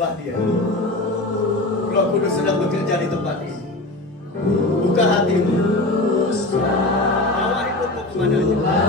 sembah Dia. Roh Kudus sedang bekerja di tempat ini. Buka hatimu. Bawa hidupmu kepadanya.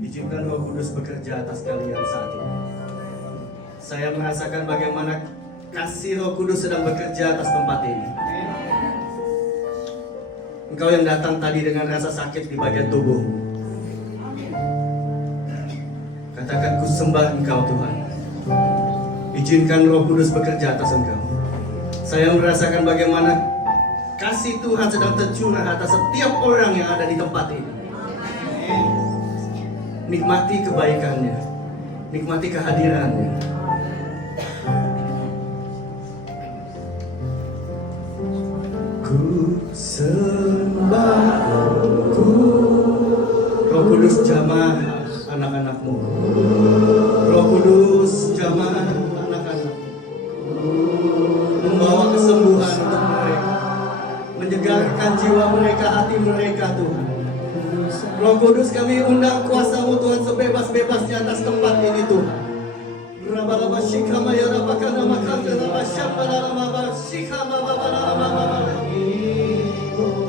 Izinkan Roh Kudus bekerja atas kalian saat ini. Saya merasakan bagaimana kasih Roh Kudus sedang bekerja atas tempat ini. Engkau yang datang tadi dengan rasa sakit di bagian tubuh, katakan, ku sembah Engkau Tuhan. Izinkan Roh Kudus bekerja atas engkau. Saya merasakan bagaimana kasih Tuhan sedang tercurah atas setiap orang yang ada di tempat ini. Nikmati kebaikannya, nikmati kehadirannya. Ku sembah, Roh Kudus jamah anak-anakmu. Roh Kudus jamah anak-anakmu, membawa kesembuhan untuk mereka, menyegarkan jiwa mereka, hati mereka Tuhan. Roh Kudus, kami undang kuasa-Mu Tuhan sebebas-bebasnya atas tempat ini Tuhan.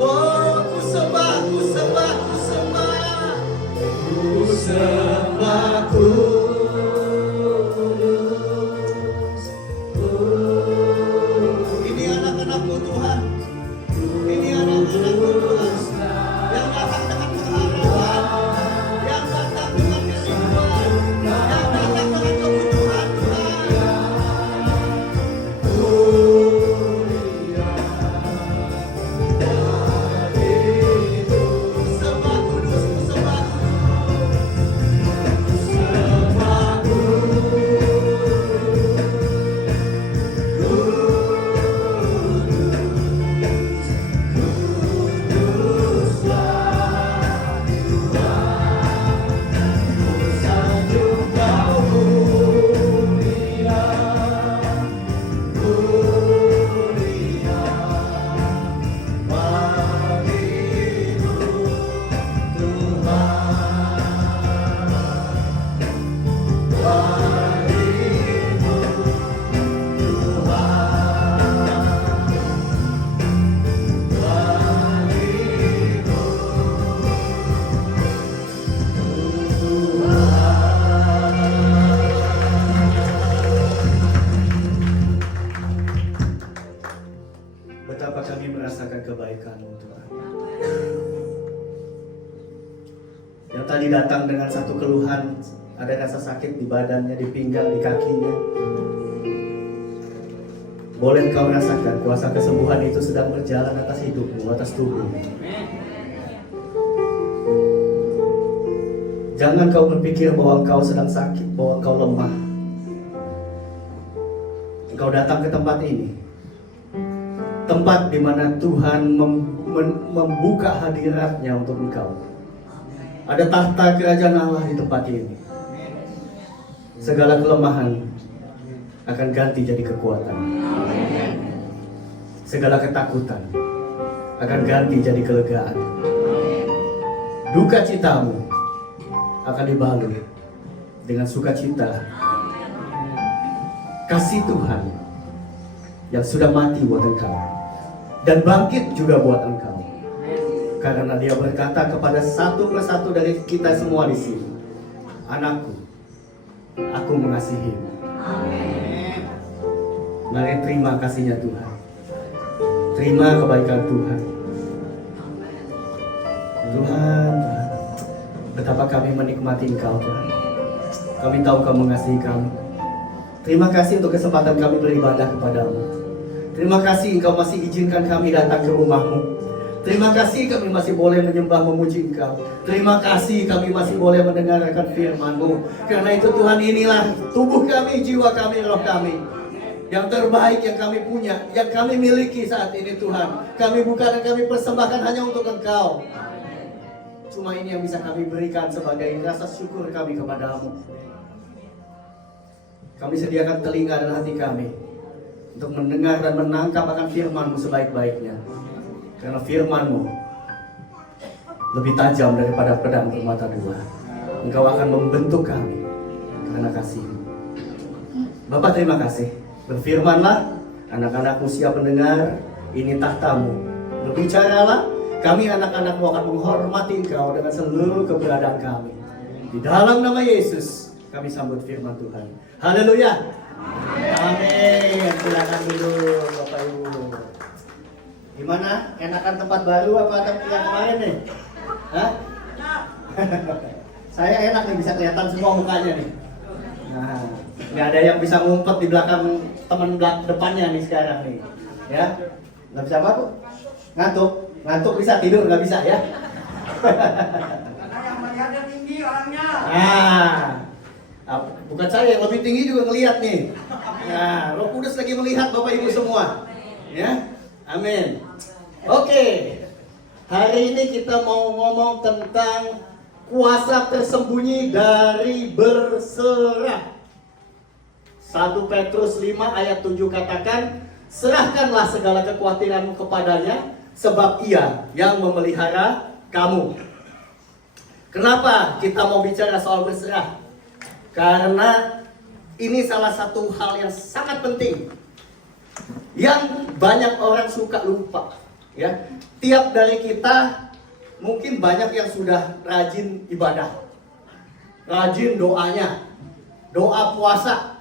Oh, ku sembah, ku sembah, ku sembah, ku sembah, ku ini anak-anak-Mu Tuhan, ini anak-anak-Mu Tuhan yang datang dengan pengharapan, yang datang dengan kerinduan, yang datang dengan kebutuhan Tuhan. Ku sembah Kudus, ku sembah betapa kami merasakan kebaikan-Mu Tuhan. Yang tadi datang dengan satu keluhan, ada rasa sakit di badannya, di pinggang, di kakinya. Boleh Engkau rasakan kuasa kesembuhan itu sedang berjalan atas hidupmu, atas tubuhmu. Jangan kau berpikir bahwa engkau sedang sakit, bahwa engkau lemah. Engkau datang ke tempat ini, tempat di mana Tuhan membuka hadiratnya untuk engkau. Ada tahta kerajaan Allah di tempat ini. Segala kelemahan akan ganti jadi kekuatan. Segala ketakutan akan ganti jadi kelegaan. Duka citamu akan dibalut dengan sukacita. Kasih Tuhan yang sudah mati buat engkau dan bangkit juga buat engkau. Karena Dia berkata kepada satu persatu dari kita semua di sini, anakku, aku mengasihimu. Mari terima kasihnya Tuhan. Terima kebaikan Tuhan. Tuhan, betapa kami menikmati Engkau Tuhan. Kami tahu Kau mengasihi kami. Terima kasih untuk kesempatan kami beribadah kepadamu. Terima kasih Engkau masih izinkan kami datang ke rumah-Mu. Terima kasih kami masih boleh menyembah memuji Engkau. Terima kasih kami masih boleh mendengarkan firman-Mu. Karena itu Tuhan, inilah tubuh kami, jiwa kami, roh kami. Yang terbaik yang kami punya, yang kami miliki saat ini Tuhan. Kami buka dan kami persembahkan hanya untuk Engkau. Cuma ini yang bisa kami berikan sebagai rasa syukur kami kepadamu. Kami sediakan telinga dan hati kami untuk mendengar dan menangkap akan firman-Mu sebaik-baiknya. Karena firman-Mu lebih tajam daripada pedang bermata dua. Engkau akan membentuk kami karena kasih-Mu. Bapak, terima kasih. Berfirmanlah, anak-anak-Mu siap mendengar, ini tahta-Mu. Berbicaralah, kami anak-anak-Mu akan menghormati Engkau dengan seluruh keberadaan kami. Di dalam nama Yesus, kami sambut firman Tuhan. Haleluya. Amin. Silakan duduk Bapak Ibu. Gimana? Enakan tempat baru apa tempat yang kemarin nih? Hah? Saya enak nih, bisa kelihatan semua mukanya nih. Nah, nggak ada yang bisa ngumpet di belakang teman depannya nih sekarang nih. Ya, nggak bisa apa Bu? Ngantuk? Ngantuk bisa, tidur nggak bisa ya? Karena yang melihatnya tinggi orangnya. Bukan saya, yang lebih tinggi juga ngelihat nih. Nah, Roh Kudus lagi melihat Bapak Ibu semua. Ya, amin. Oke, hari ini kita mau ngomong tentang kuasa tersembunyi dari berserah. 1 Petrus 5 ayat 7 katakan, serahkanlah segala kekhawatiranmu kepadanya, sebab Ia yang memelihara kamu. Kenapa kita mau bicara soal berserah? Karena ini salah satu hal yang sangat penting yang banyak orang suka lupa. Ya, tiap dari kita mungkin banyak yang sudah rajin ibadah, rajin doanya, doa puasa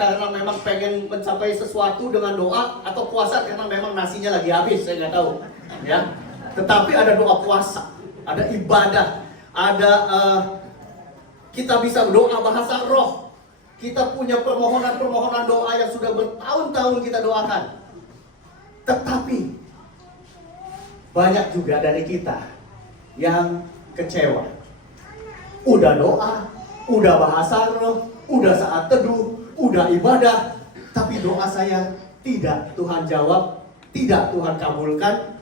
karena memang pengen mencapai sesuatu dengan doa, atau puasa karena memang nasinya lagi habis, saya nggak tahu. Ya, tetapi ada doa puasa, ada ibadah, ada kita bisa doa bahasa roh. Kita punya permohonan doa yang sudah bertahun-tahun kita doakan. Tetapi banyak juga dari kita yang kecewa. Udah doa, udah bahasa roh, udah saat teduh, udah ibadah, tapi doa saya tidak Tuhan jawab, tidak Tuhan kabulkan,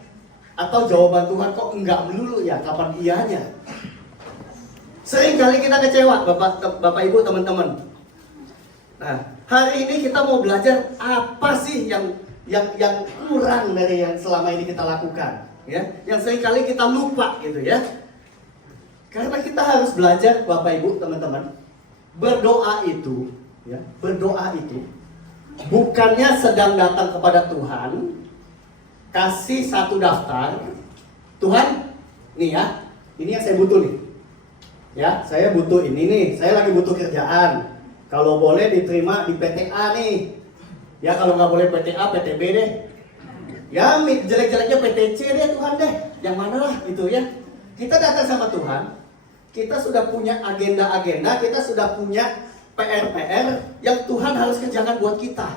atau jawaban Tuhan kok enggak melulu ya, kapan iyanya? Sering kali kita kecewa, Bapak Ibu, teman-teman. Nah, hari ini kita mau belajar apa sih yang kurang dari yang selama ini kita lakukan, ya? Yang sering kali kita lupa gitu ya. Karena kita harus belajar, Bapak Ibu, teman-teman, berdoa itu, ya, berdoa itu bukannya sedang datang kepada Tuhan, kasih satu daftar, Tuhan, nih ya, ini yang saya butuh nih. Ya, saya butuh ini nih, saya lagi butuh kerjaan. Kalau boleh diterima di PTA nih. Ya, kalau nggak boleh PTA, PTB deh. Ya, jelek-jeleknya PTC deh Tuhan deh. Yang mana lah gitu ya. Kita datang sama Tuhan, kita sudah punya agenda-agenda, kita sudah punya PR-PR yang Tuhan harus kerjakan buat kita.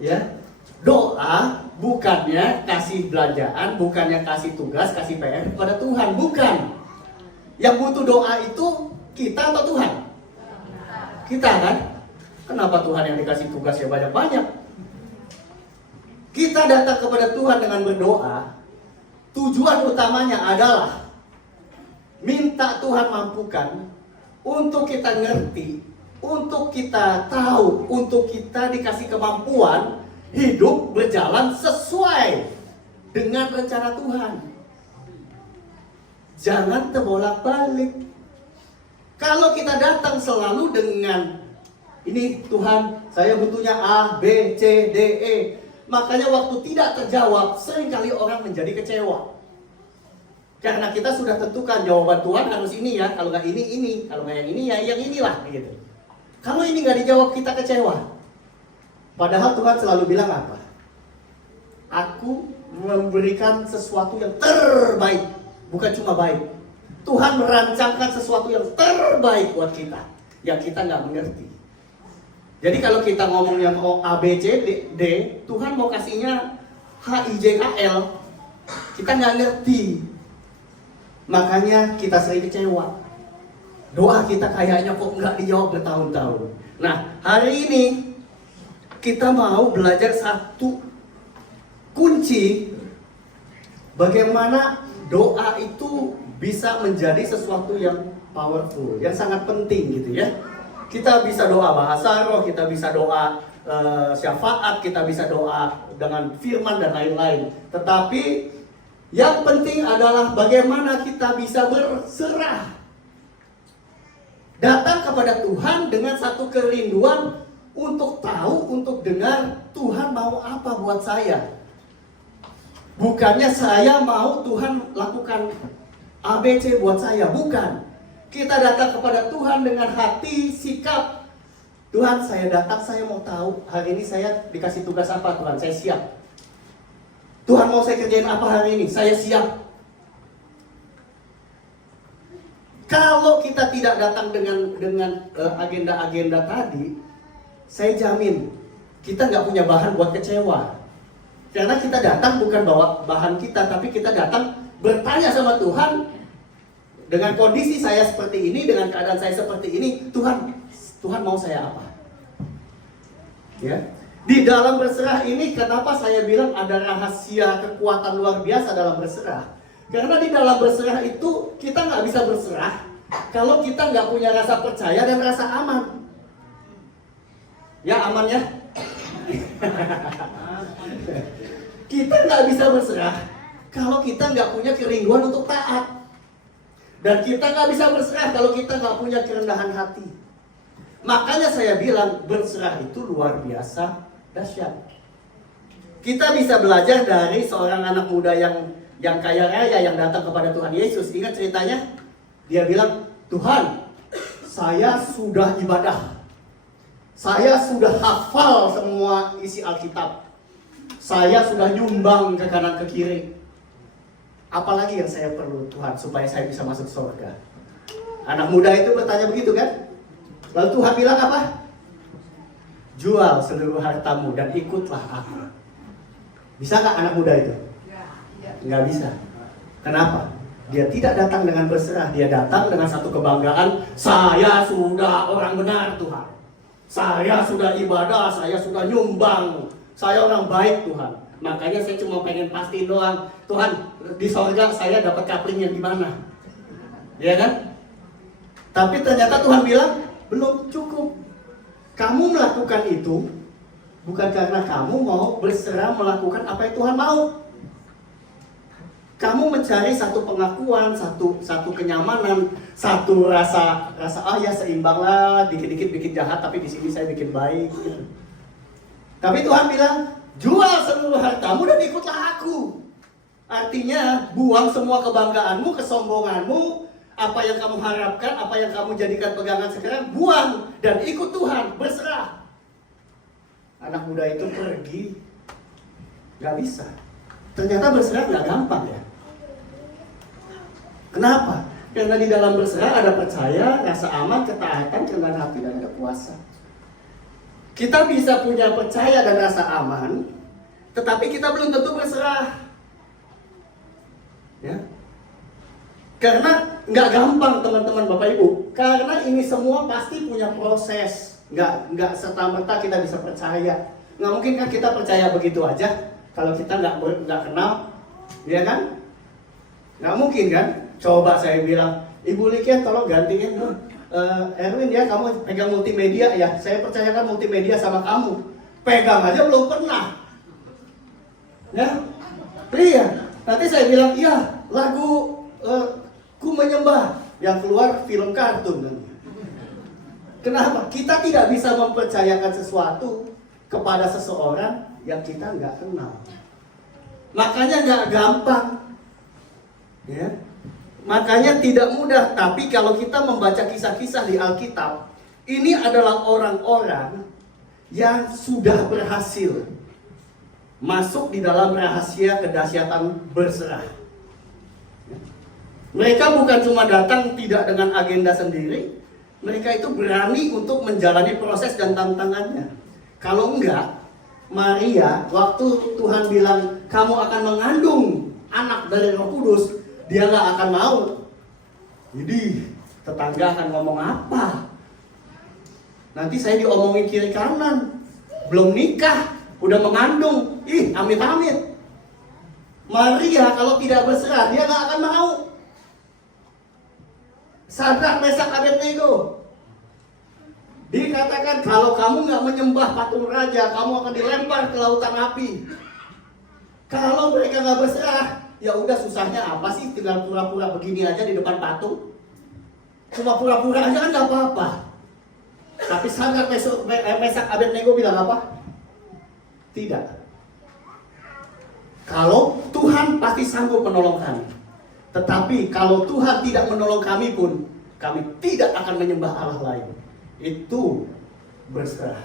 Ya, doa bukannya kasih belanjaan, bukannya kasih tugas, kasih PR kepada Tuhan, bukan. Yang butuh doa itu kita atau Tuhan? Kita kan? Kenapa Tuhan yang dikasih tugas ya banyak-banyak? Kita datang kepada Tuhan dengan berdoa. Tujuan utamanya adalah minta Tuhan mampukan untuk kita ngerti, untuk kita tahu, untuk kita dikasih kemampuan hidup berjalan sesuai dengan rencana Tuhan. Jangan terbolak-balik. Kalau kita datang selalu dengan ini, Tuhan, saya butuhnya A, B, C, D, E. Makanya waktu tidak terjawab, seringkali orang menjadi kecewa. Karena kita sudah tentukan jawaban Tuhan harus ini ya. Kalau nggak ini. Kalau nggak yang ini ya yang inilah gitu. Kalau ini nggak dijawab, kita kecewa. Padahal Tuhan selalu bilang apa? Aku memberikan sesuatu yang terbaik. Bukan cuma baik. Tuhan merancangkan sesuatu yang terbaik buat kita. Yang kita nggak mengerti. Jadi kalau kita ngomong yang A, B, C, D, Tuhan mau kasihnya H, I, J, K, L. Kita nggak ngerti. Makanya kita sering kecewa. Doa kita kayaknya kok nggak dijawab bertahun-tahun. Nah, hari ini kita mau belajar satu kunci bagaimana doa itu bisa menjadi sesuatu yang powerful, yang sangat penting gitu ya. Kita bisa doa bahasa roh, kita bisa doa syafaat, kita bisa doa dengan firman dan lain-lain. Tetapi yang penting adalah bagaimana kita bisa berserah. Datang kepada Tuhan dengan satu kerinduan untuk tahu, untuk dengar Tuhan mau apa buat saya. Bukannya saya mau Tuhan lakukan ABC buat saya, bukan. Kita datang kepada Tuhan dengan hati, sikap. Tuhan, saya datang, saya mau tahu hari ini saya dikasih tugas apa Tuhan, saya siap. Tuhan mau saya kerjain apa hari ini, saya siap. Kalau kita tidak datang dengan agenda-agenda tadi, saya jamin kita nggak punya bahan buat kecewa. Karena kita datang bukan bawa bahan kita, tapi kita datang bertanya sama Tuhan. Dengan kondisi saya seperti ini, dengan keadaan saya seperti ini, Tuhan mau saya apa? Ya. Di dalam berserah ini, kenapa saya bilang ada rahasia kekuatan luar biasa dalam berserah? Karena di dalam berserah itu kita nggak bisa berserah kalau kita nggak punya rasa percaya dan rasa aman. Ya, aman ya? Kita nggak bisa berserah kalau kita nggak punya kerinduan untuk taat. Dan kita nggak bisa berserah kalau kita nggak punya kerendahan hati. Makanya saya bilang berserah itu luar biasa dahsyat. Kita bisa belajar dari seorang anak muda yang kaya raya yang datang kepada Tuhan Yesus. Ingat ceritanya? Dia bilang, Tuhan, saya sudah ibadah. Saya sudah hafal semua isi Alkitab. Saya sudah nyumbang ke kanan ke kiri. Apalagi yang saya perlu Tuhan supaya saya bisa masuk surga? Anak muda itu bertanya begitu kan? Lalu Tuhan bilang apa? Jual seluruh hartamu dan ikutlah aku. Bisa nggak anak muda itu? Nggak bisa. Kenapa? Dia tidak datang dengan berserah. Dia datang dengan satu kebanggaan. Saya sudah orang benar Tuhan. Saya sudah ibadah. Saya sudah nyumbang. Saya orang baik Tuhan. Makanya saya cuma pengen pastiin doang. Tuhan, di sorga saya dapat kaplingnya di mana? Ya kan? Tapi ternyata Tuhan bilang, belum cukup. Kamu melakukan itu bukan karena kamu mau berserah melakukan apa yang Tuhan mau. Kamu mencari satu pengakuan, satu kenyamanan, satu rasa ya seimbang lah, dikit-dikit bikin jahat tapi di sini saya bikin baik. Gitu. Tapi Tuhan bilang, jual seluruh hartamu dan ikutlah aku. Artinya buang semua kebanggaanmu, kesombonganmu, apa yang kamu harapkan, apa yang kamu jadikan pegangan sekarang, buang dan ikut Tuhan, berserah. Anak muda itu pergi, gak bisa. Ternyata berserah gak gampang ya. Kenapa? Karena di dalam berserah ada percaya, rasa aman, ketaatan, kerendahan hati, dan ada puasa. Kita bisa punya percaya dan rasa aman, tetapi kita belum tentu berserah. Ya. Karena nggak gampang teman-teman Bapak Ibu. Karena ini semua pasti punya proses. Nggak serta-merta kita bisa percaya. Nggak mungkin kan kita percaya begitu aja kalau kita nggak kenal, ya kan? Nggak mungkin kan? Coba saya bilang, Ibu Likia tolong gantiin Erwin ya, kamu pegang multimedia ya. Saya percayakan multimedia sama kamu. Pegang aja belum pernah. Ya, iya. Nanti saya bilang, iya lagu Ku Menyembah yang keluar film kartun. Kenapa? Kita tidak bisa mempercayakan sesuatu kepada seseorang yang kita nggak kenal. Makanya nggak gampang. Ya. Makanya tidak mudah, tapi kalau kita membaca kisah-kisah di Alkitab, ini adalah orang-orang yang sudah berhasil. masuk di dalam rahasia kedahsyatan berserah. Mereka bukan cuma datang tidak dengan agenda sendiri, mereka itu berani untuk menjalani proses dan tantangannya. Kalau enggak, Maria waktu Tuhan bilang kamu akan mengandung anak dari Roh Kudus, dia nggak akan mau. Jadi tetangga akan ngomong apa? Nanti saya diomongin kiri kanan, belum nikah, udah mengandung, amit-amit. Maria kalau tidak berserah, dia nggak akan mau. Sadrak, Mesak, Abednego dikatakan kalau kamu nggak menyembah patung raja, kamu akan dilempar ke lautan api. Kalau mereka nggak berserah, ya udah, susahnya apa sih? Tinggal pura-pura begini aja di depan patung. Cuma pura-pura aja kan nggak apa-apa. Tapi Sadrak, Mesak, Abednego bilang apa? Tidak. Kalau Tuhan pasti sanggup menolong kami. Tetapi kalau Tuhan tidak menolong kami pun, kami tidak akan menyembah Allah lain. Itu berserah.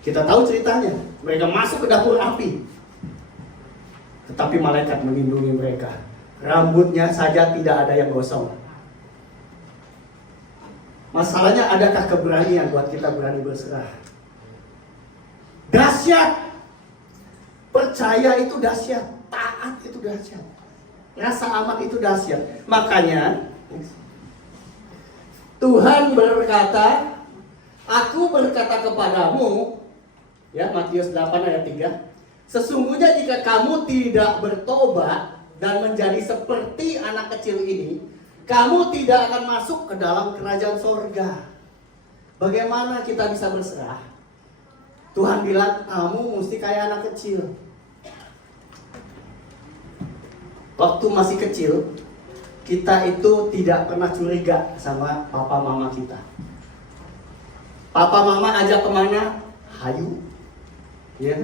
Kita tahu ceritanya. Mereka masuk ke dapur api. Tetapi malaikat melindungi mereka. Rambutnya saja tidak ada yang gosong. Masalahnya, adakah keberanian buat kita berani berserah? Dahsyat. Percaya itu dahsyat. Taat itu dahsyat. Rasa aman itu dahsyat. Makanya Tuhan berkata, aku berkata kepadamu, ya, Matius 8 ayat 3, sesungguhnya jika kamu tidak bertobat dan menjadi seperti anak kecil ini, kamu tidak akan masuk ke dalam kerajaan sorga. Bagaimana kita bisa berserah? Tuhan bilang, kamu mesti kayak anak kecil. Waktu masih kecil, kita itu tidak pernah curiga sama papa mama kita. Papa mama ajak kemana? Hayu. Ya.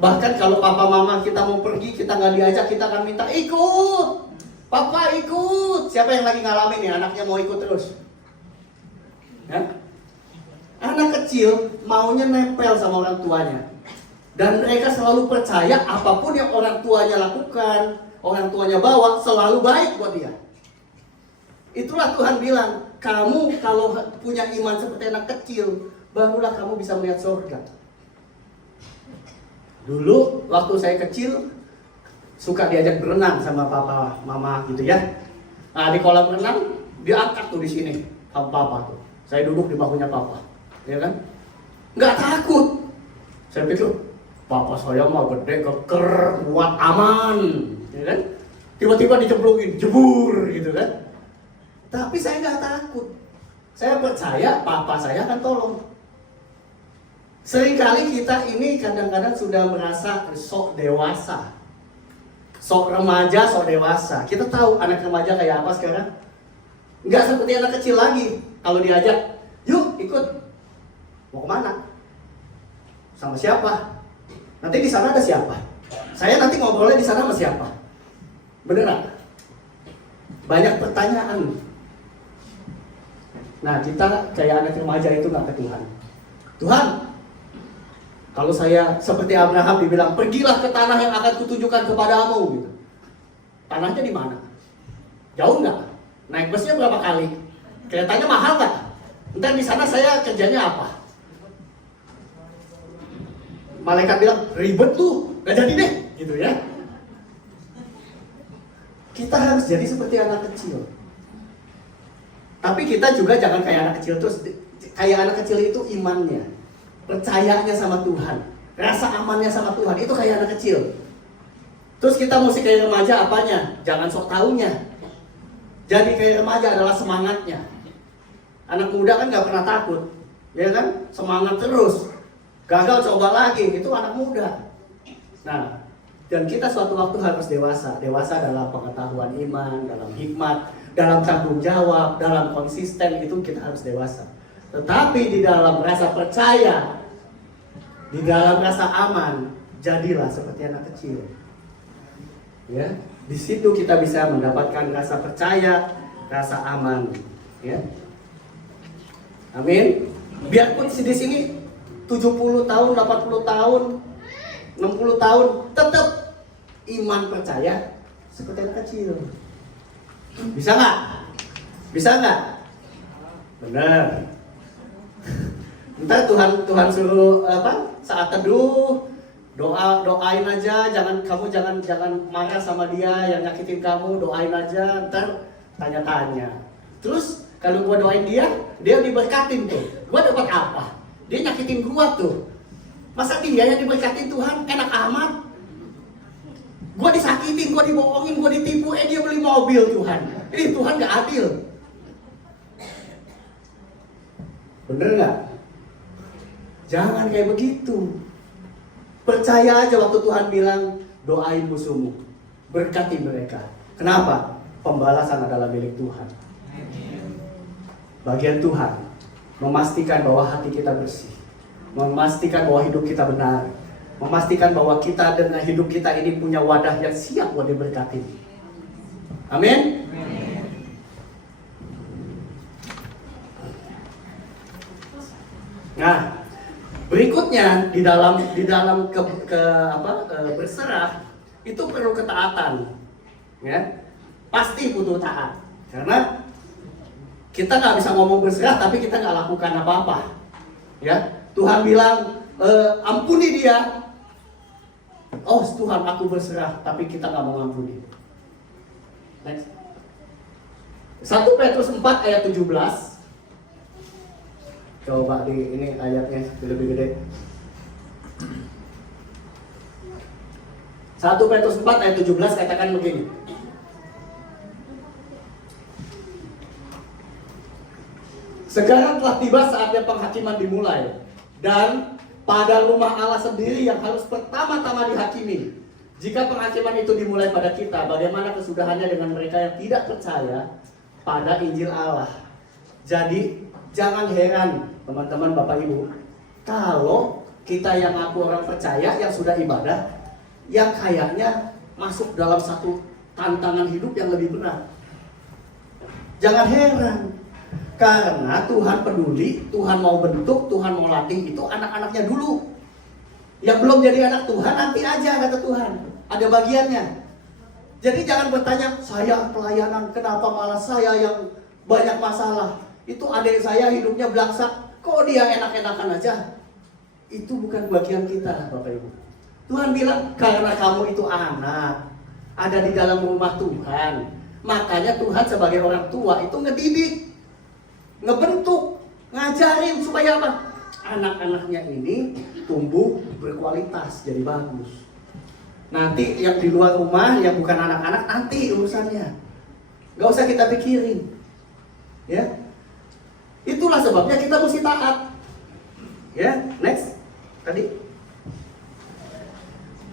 Bahkan kalau papa mama kita mau pergi, kita nggak diajak, kita akan minta ikut. Papa ikut. Siapa yang lagi ngalamin nih anaknya mau ikut terus? Ya? Anak kecil maunya nempel sama orang tuanya. Dan mereka selalu percaya apapun yang orang tuanya lakukan, orang tuanya bawa, selalu baik buat dia. Itulah Tuhan bilang, kamu kalau punya iman seperti anak kecil, barulah kamu bisa melihat surga. Dulu waktu saya kecil, suka diajak berenang sama papa, mama gitu ya. Nah, di kolam renang, diangkat tuh di sini sama papa tuh. Saya duduk di bahunya papa, ya kan? Nggak takut. Saya pikir, papa saya mah gede, keker, kuat, aman, ya kan? Tiba-tiba dicemplungin, jebur, gitu kan? Tapi saya nggak takut. Saya percaya papa saya akan tolong. Seringkali kita ini kadang-kadang sudah merasa sok dewasa, sok remaja, sok dewasa. Kita tahu anak remaja kayak apa sekarang? Nggak seperti anak kecil lagi. Kalau diajak, yuk ikut. Mau kemana? Sama siapa? Nanti di sana ada siapa? Saya nanti ngobrolnya di sana sama siapa? Beneran? Banyak pertanyaan. Nah, kita kayak anak remaja itu nggak ke Tuhan. Tuhan, kalau saya seperti Abraham dibilang, pergilah ke tanah yang akan kutunjukkan kepadamu, gitu. Tanahnya di mana? Jauh nggak? Naik busnya berapa kali? Keretanya mahal nggak? Ntar di sana saya kerjanya apa? Malaikat bilang, ribet tuh, gak jadi deh, gitu ya. Kita harus jadi seperti anak kecil. Tapi kita juga jangan kayak anak kecil terus. Kayak anak kecil itu imannya, percayanya sama Tuhan, rasa amannya sama Tuhan, itu kayak anak kecil. Terus kita mesti kayak remaja apanya? Jangan sok taunya. Jadi kayak remaja adalah semangatnya. Anak muda kan gak pernah takut, ya kan? Semangat terus. Gagal coba lagi, itu anak muda. Nah, dan kita suatu waktu harus dewasa. Dewasa dalam pengetahuan iman, dalam hikmat, dalam tanggung jawab, dalam konsisten, itu kita harus dewasa. Tetapi di dalam rasa percaya, di dalam rasa aman, jadilah seperti anak kecil. Ya, di situ kita bisa mendapatkan rasa percaya, rasa aman. Ya, amin. Biarpun di sini 70 tahun, 80 tahun, 60 tahun, tetap iman percaya seperti anak kecil. Bisa nggak? Bisa nggak? Benar. Ntar Tuhan suruh apa? Saat teduh, doain aja, jangan marah sama dia yang nyakitin kamu, doain aja, ntar tanya-tanya. Terus kalau gua doain dia diberkatin tuh. Gua dapat apa? Dia nyakitin gua tuh. Masa dia yang diberkatin Tuhan enak amat? Gua disakitin, gua dibohongin, gua ditipu, dia beli mobil Tuhan. Ini Tuhan gak adil. Bener gak? Jangan kayak begitu. Percaya aja waktu Tuhan bilang doain musuhmu, berkati mereka. Kenapa? Pembalasan adalah milik Tuhan. Bagian Tuhan memastikan bahwa hati kita bersih, memastikan bahwa hidup kita benar, memastikan bahwa kita dan hidup kita ini punya wadah yang siap buat diberkati. Amin. Nah, berikutnya di dalam berserah itu perlu ketaatan, ya. Pasti butuh taat, karena kita nggak bisa ngomong berserah tapi kita nggak lakukan apa-apa, ya. Tuhan bilang ampuni dia, oh Tuhan aku berserah tapi kita nggak mau ngampuni. Next. 1 Petrus 4 ayat 17. Coba ini ayatnya lebih gede. 1 Petrus 4 ayat 17 katakan begini. Sekarang telah tiba saatnya penghakiman dimulai, dan pada rumah Allah sendiri yang harus pertama-tama dihakimi. Jika penghakiman itu dimulai pada kita, bagaimana kesudahannya dengan mereka yang tidak percaya pada Injil Allah? Jadi jangan heran teman-teman, Bapak Ibu, kalau kita yang ngaku orang percaya, yang sudah ibadah, yang kayaknya masuk dalam satu tantangan hidup yang lebih berat. Jangan heran, karena Tuhan peduli, Tuhan mau bentuk, Tuhan mau latih itu anak-anaknya dulu. Yang belum jadi anak Tuhan nanti aja, kata Tuhan, ada bagiannya. Jadi jangan bertanya, saya pelayanan, kenapa malah saya yang banyak masalah? Itu adik saya hidupnya belangsak, kok dia enak-enakan aja? Itu bukan bagian kita, Bapak Ibu. Tuhan bilang, karena kamu itu anak, ada di dalam rumah Tuhan, makanya Tuhan sebagai orang tua itu ngedidik, ngebentuk, ngajarin supaya apa? Anak-anaknya ini tumbuh berkualitas, jadi bagus. Nanti yang di luar rumah, yang bukan anak-anak, nanti urusannya. Gak usah kita pikirin, ya. Itulah sebabnya kita mesti taat. Ya, next. Tadi.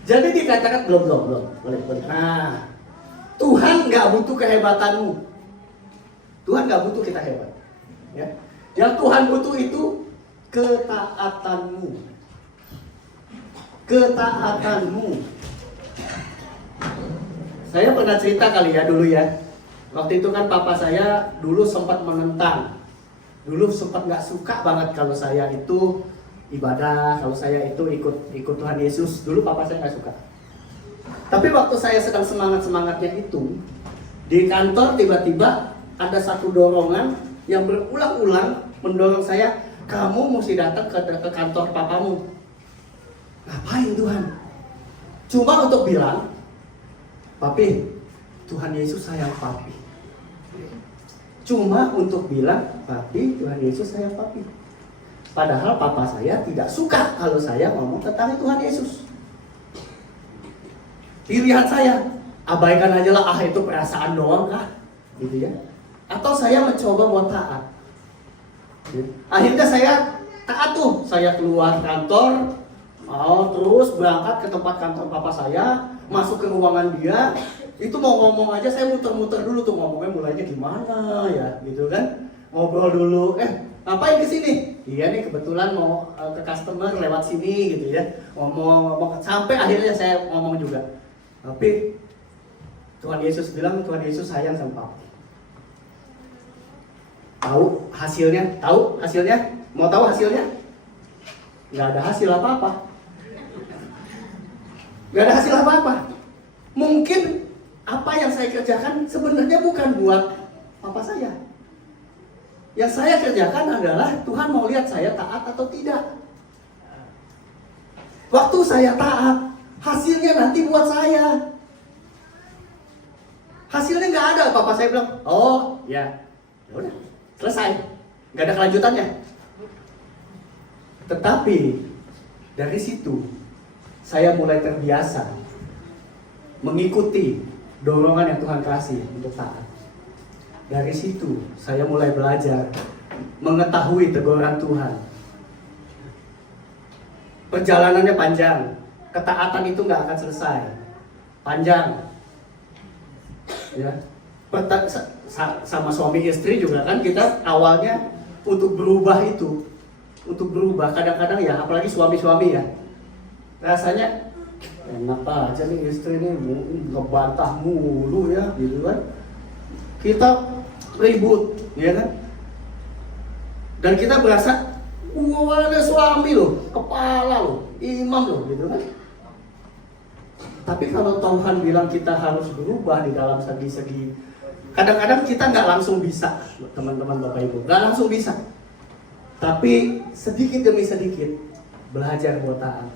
Jadi dikatakan belum. Boleh. Nah, Tuhan nggak butuh kehebatanmu. Tuhan nggak butuh kita hebat. Ya. Yang Tuhan butuh itu ketaatanmu. Ketaatanmu. Saya pernah cerita kali ya dulu ya. Waktu itu kan papa saya dulu sempat menentang. Dulu sempat nggak suka banget kalau saya itu ibadah, kalau saya itu ikut Tuhan Yesus. Dulu papa saya nggak suka. Tapi waktu saya sedang semangatnya itu, di kantor tiba-tiba ada satu dorongan yang berulang-ulang mendorong saya, kamu mesti datang ke kantor papamu. Ngapain Tuhan? Cuma untuk bilang, papi, Tuhan Yesus sayang papi. Cuma untuk bilang, papi, Tuhan Yesus sayang papi. Padahal papa saya tidak suka kalau saya ngomong tentang Tuhan Yesus. Pilihan saya, abaikan aja lah, itu perasaan doang kah? Gitu ya. Atau saya mencoba buat taat. Akhirnya saya taat tuh, saya keluar kantor, terus berangkat ke tempat kantor papa saya, masuk ke ruangan dia. Itu mau ngomong aja saya muter-muter dulu tuh, ngomongnya mulainya gimana ya gitu kan, ngobrol dulu, ngapain kesini? Iya nih kebetulan mau ke customer lewat sini gitu ya, ngomong sampai akhirnya saya ngomong juga, tapi Tuhan Yesus bilang Tuhan Yesus sayang sama papi. Tahu hasilnya? Mau tahu hasilnya? nggak ada hasil apa-apa. Nggak ada hasil apa-apa. Mungkin apa yang saya kerjakan sebenarnya bukan buat papa saya. Yang saya kerjakan adalah Tuhan mau lihat saya taat atau tidak. Waktu saya taat, hasilnya nanti buat saya. Hasilnya nggak ada. Papa saya bilang, oh ya, udah selesai, nggak ada kelanjutannya. Tetapi dari situ saya mulai terbiasa mengikuti dorongan yang Tuhan kasih untuk taat. Dari situ saya mulai belajar mengetahui teguran Tuhan. Perjalanannya panjang, ketaatan itu nggak akan selesai, panjang. Ya, sama suami istri juga kan kita awalnya untuk berubah itu, untuk berubah kadang-kadang ya, apalagi suami-suami ya, rasanya enak aja nih istri nih ngebantah mulu ya, gitu kan. Kita ribut, ya kan? Dan kita berasa, wah ada suami loh, kepala loh, imam loh, gitu kan? Tapi kalau Tuhan bilang kita harus berubah di dalam segi-segi, kadang-kadang kita nggak langsung bisa, teman-teman Bapak Ibu, nggak langsung bisa. Tapi sedikit demi sedikit belajar buat taat.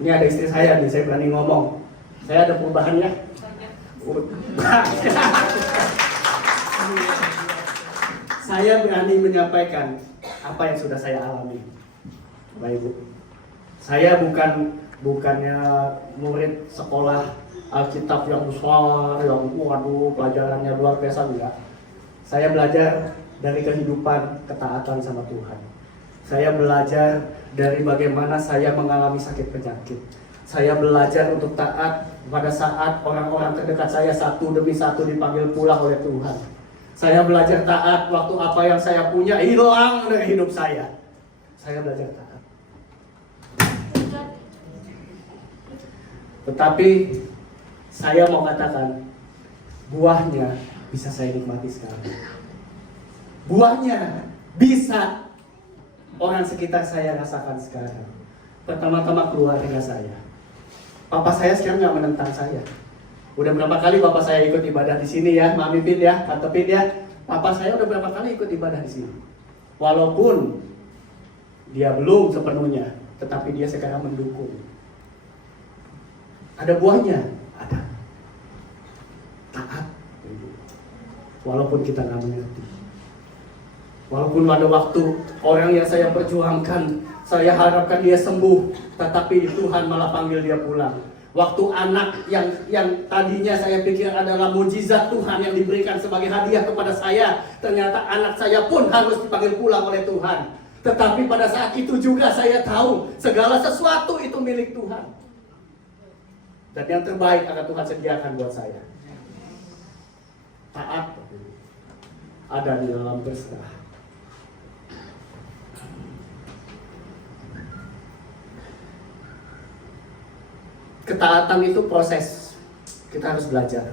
Ini ada istri saya nih, saya berani ngomong, saya ada perubahannya. Saya berani menyampaikan apa yang sudah saya alami, Bapak Ibu. Saya bukannya murid sekolah Alkitab yang besar, yang waduh pelajarannya luar biasa, enggak. Saya belajar dari kehidupan ketaatan sama Tuhan. Saya belajar dari bagaimana saya mengalami sakit penyakit. Saya belajar untuk taat pada saat orang-orang terdekat saya satu demi satu dipanggil pulang oleh Tuhan. Saya belajar taat waktu apa yang saya punya hilang dari hidup saya. Saya belajar taat. Tetapi saya mau katakan, buahnya bisa saya nikmati sekarang. Buahnya bisa orang sekitar saya rasakan sekarang. Pertama-tama keluarga saya. Papa saya sekarang nggak menentang saya. Udah berapa kali papa saya ikut ibadah di sini ya, Mami Pin ya, Tante Pin ya. Papa saya udah berapa kali ikut ibadah di sini. Walaupun dia belum sepenuhnya, tetapi dia sekarang mendukung. Ada buahnya, ada. Taat. Walaupun kita nggak mengerti. Walaupun pada waktu orang yang saya perjuangkan, saya harapkan dia sembuh, tetapi Tuhan malah panggil dia pulang. Waktu anak yang tadinya saya pikir adalah mujizat Tuhan yang diberikan sebagai hadiah kepada saya, ternyata anak saya pun harus dipanggil pulang oleh Tuhan. Tetapi pada saat itu juga saya tahu segala sesuatu itu milik Tuhan. Dan yang terbaik akan Tuhan sediakan buat saya. Taat ada di dalam berserah. Ketaatan itu proses, kita harus belajar.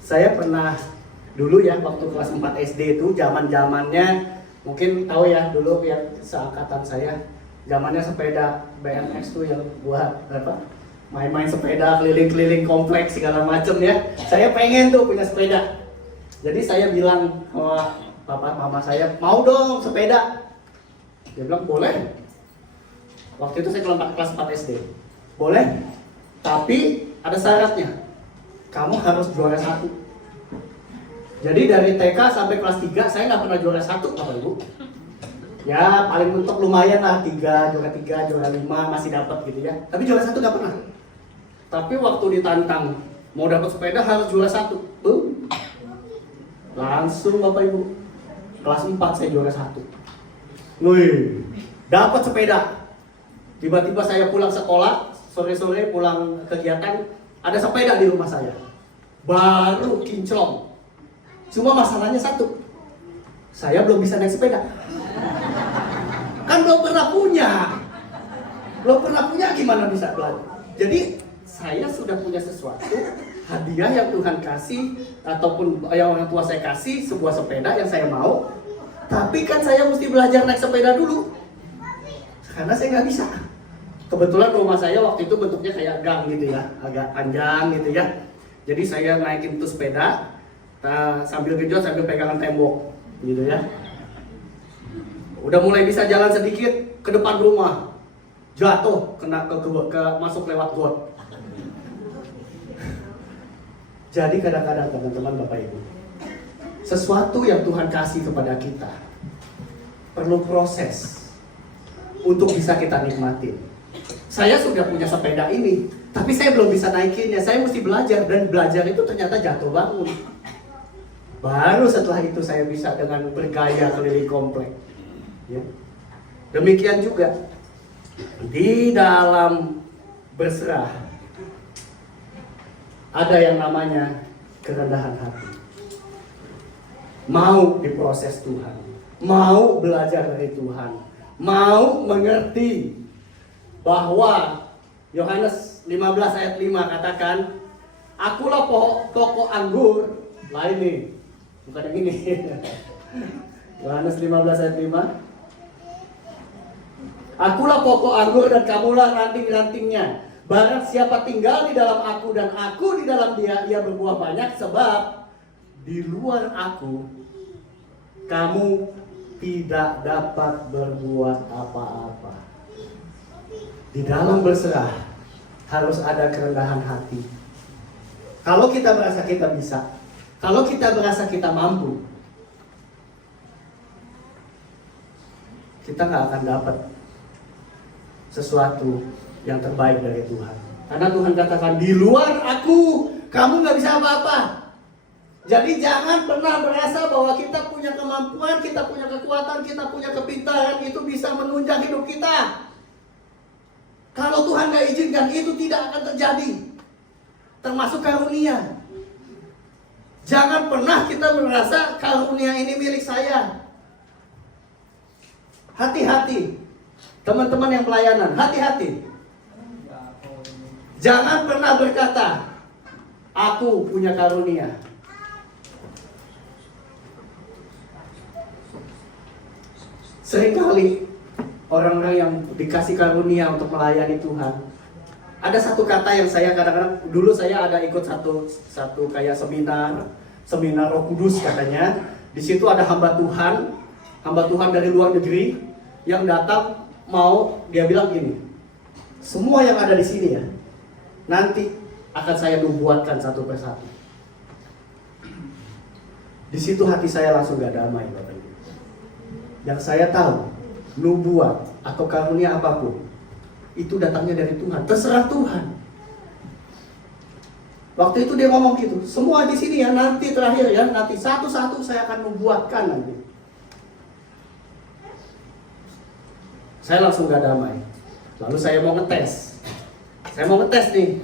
Saya pernah dulu ya waktu kelas 4 SD itu zaman-zamannya, mungkin tahu ya dulu yang seangkatan saya, zamannya sepeda BMX tuh yang buat apa? Main-main sepeda keliling-keliling kompleks segala macem ya. Saya pengen tuh punya sepeda. Jadi saya bilang sama papa mama saya, mau dong sepeda. Dia bilang boleh. Waktu itu saya kelas 4 SD. Boleh. Tapi ada syaratnya, kamu harus juara 1. Jadi dari TK sampai kelas 3 saya nggak pernah juara 1, Bapak Ibu. Ya paling mentok lumayan lah, juara 3, juara 5 masih dapat gitu ya. Tapi juara 1 nggak pernah. Tapi waktu ditantang mau dapat sepeda harus juara 1, langsung Bapak Ibu. Kelas 4 saya juara 1. Wih, dapat sepeda. Tiba-tiba saya pulang sekolah, sore-sore pulang kegiatan, ada sepeda di rumah saya. Baru kinclong. Cuma masalahnya satu, saya belum bisa naik sepeda. Kan belum pernah punya. Belum pernah punya, gimana bisa belajar? Jadi saya sudah punya sesuatu, hadiah yang Tuhan kasih, ataupun yang orang tua saya kasih, sebuah sepeda yang saya mau. Tapi kan saya mesti belajar naik sepeda dulu. Karena saya nggak bisa. Kebetulan rumah saya waktu itu bentuknya kayak gang gitu ya, agak panjang gitu ya. Jadi saya naikin tuh sepeda, sambil genjot sambil pegangan tembok gitu ya. Udah mulai bisa jalan sedikit ke depan rumah, jatuh kena ke masuk lewat got. Jadi kadang-kadang teman-teman Bapak Ibu, sesuatu yang Tuhan kasih kepada kita perlu proses untuk bisa kita nikmatin. Saya sudah punya sepeda ini, tapi saya belum bisa naikinnya. Saya mesti belajar, dan belajar itu ternyata jatuh bangun. Baru setelah itu saya bisa dengan bergaya keliling komplek. Ya. Demikian juga di dalam berserah ada yang namanya kerendahan hati. Mau diproses Tuhan, mau belajar dari Tuhan, mau mengerti bahwa Yohanes 15 ayat 5 katakan, akulah pokok anggur lain nih, bukan yang ini. Yohanes 15 ayat 5, akulah pokok anggur dan kamulah ranting-rantingnya. Barang siapa tinggal di dalam aku dan aku di dalam dia, ia berbuah banyak, sebab di luar aku kamu tidak dapat berbuat apa-apa. Di dalam berserah harus ada kerendahan hati. Kalau kita merasa kita bisa, kalau kita merasa kita mampu, kita nggak akan dapat sesuatu yang terbaik dari Tuhan. Karena Tuhan katakan, di luar aku kamu nggak bisa apa-apa. Jadi jangan pernah merasa bahwa kita punya kemampuan, kita punya kekuatan, kita punya kepintaran, itu bisa menunjang hidup kita. Kalau Tuhan gak izinkan, itu tidak akan terjadi. Termasuk karunia. Jangan pernah kita merasa karunia ini milik saya. Hati-hati. Teman-teman yang pelayanan, hati-hati. Jangan pernah berkata, aku punya karunia. Seringkali orang-orang yang dikasih karunia untuk melayani Tuhan, ada satu kata yang saya kadang-kadang, dulu saya ada ikut satu kayak seminar Roh Kudus katanya. Di situ ada hamba Tuhan dari luar negeri yang datang, dia bilang gini, semua yang ada di sini ya, nanti akan saya nubuatkan satu persatu. Di situ hati saya langsung gak damai, Bapak Ibu. Yang saya tahu, nubuat atau karunia apapun itu datangnya dari Tuhan, terserah Tuhan. Waktu itu dia ngomong gitu, semua di sini ya, nanti terakhir ya, nanti satu-satu saya akan nubuatkan nanti. Saya langsung gak damai. Lalu saya mau ngetes. Nih.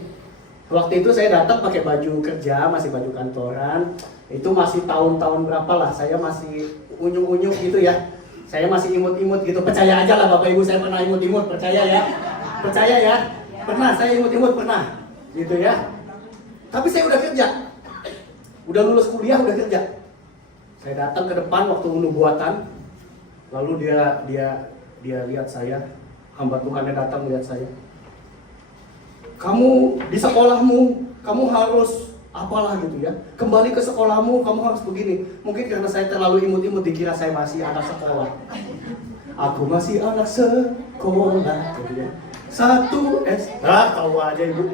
Waktu itu saya datang pakai baju kerja, masih baju kantoran. Itu masih tahun-tahun berapa lah, saya masih unyuk-unyuk gitu ya. Saya masih imut-imut gitu, percaya aja lah Bapak Ibu, saya pernah imut-imut, percaya ya, pernah, saya imut-imut pernah, gitu ya. Tapi saya udah kerja, udah lulus kuliah, udah kerja. Saya datang ke depan waktu nubuatan, lalu dia lihat saya, hamba Tuhannya datang lihat saya. Kamu di sekolahmu, kamu harus apalah gitu ya, kembali ke sekolahmu, kamu harus begini. Mungkin karena saya terlalu imut-imut, dikira saya masih anak sekolah. Aku masih anak sekolah gitu ya. 1 S, tahu aja Ibu.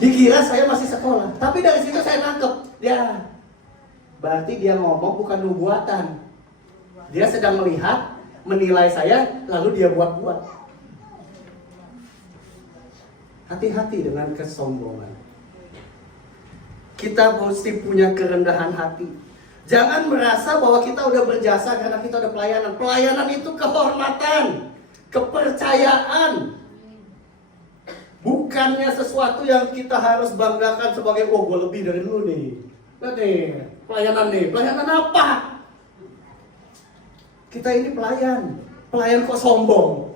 Dikira saya masih sekolah, tapi dari situ saya nangkep, ya berarti dia ngomong bukan nubuatan. Dia sedang melihat, menilai saya, lalu dia buat-buat. Hati-hati dengan kesombongan. Kita mesti punya kerendahan hati. Jangan merasa bahwa kita udah berjasa karena kita udah pelayanan. Pelayanan itu kehormatan, kepercayaan. Bukannya sesuatu yang kita harus banggakan sebagai, oh gue lebih dari lu nih. Lihat nih, pelayanan apa? Kita ini pelayan kok sombong.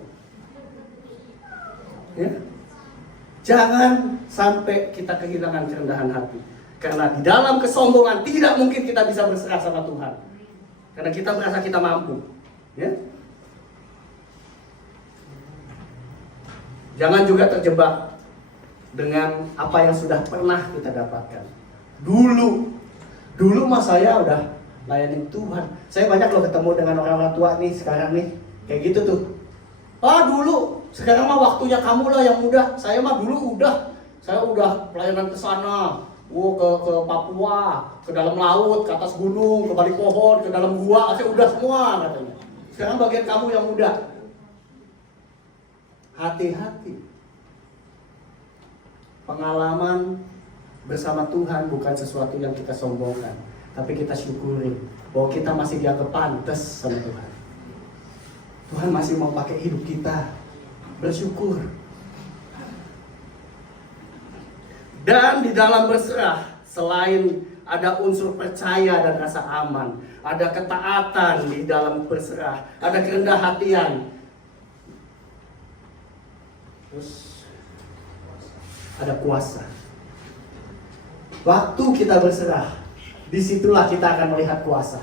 Ya? Jangan sampai kita kehilangan kerendahan hati. Karena di dalam kesombongan tidak mungkin kita bisa berserah sama Tuhan. Karena kita merasa kita mampu. Ya? Jangan juga terjebak dengan apa yang sudah pernah kita dapatkan. Dulu mah saya udah layanin Tuhan. Saya banyak loh ketemu dengan orang-orang tua nih sekarang nih. Kayak gitu tuh. Dulu, sekarang mah waktunya kamu lah yang muda. Saya mah dulu udah. Saya udah pelayanan ke sana. Ke Papua, ke dalam laut, ke atas gunung, ke balik pohon, ke dalam gua. Saya udah semua katanya. Sekarang bagian kamu yang muda. Hati-hati. Pengalaman bersama Tuhan bukan sesuatu yang kita sombongkan, tapi kita syukuri bahwa kita masih dianggap pantas sama Tuhan. Tuhan masih mau pakai hidup kita. Bersyukur. Dan di dalam berserah, selain ada unsur percaya dan rasa aman, ada ketaatan di dalam berserah, ada kerendah hatian. Terus ada kuasa. Waktu kita berserah, disitulah kita akan melihat kuasa.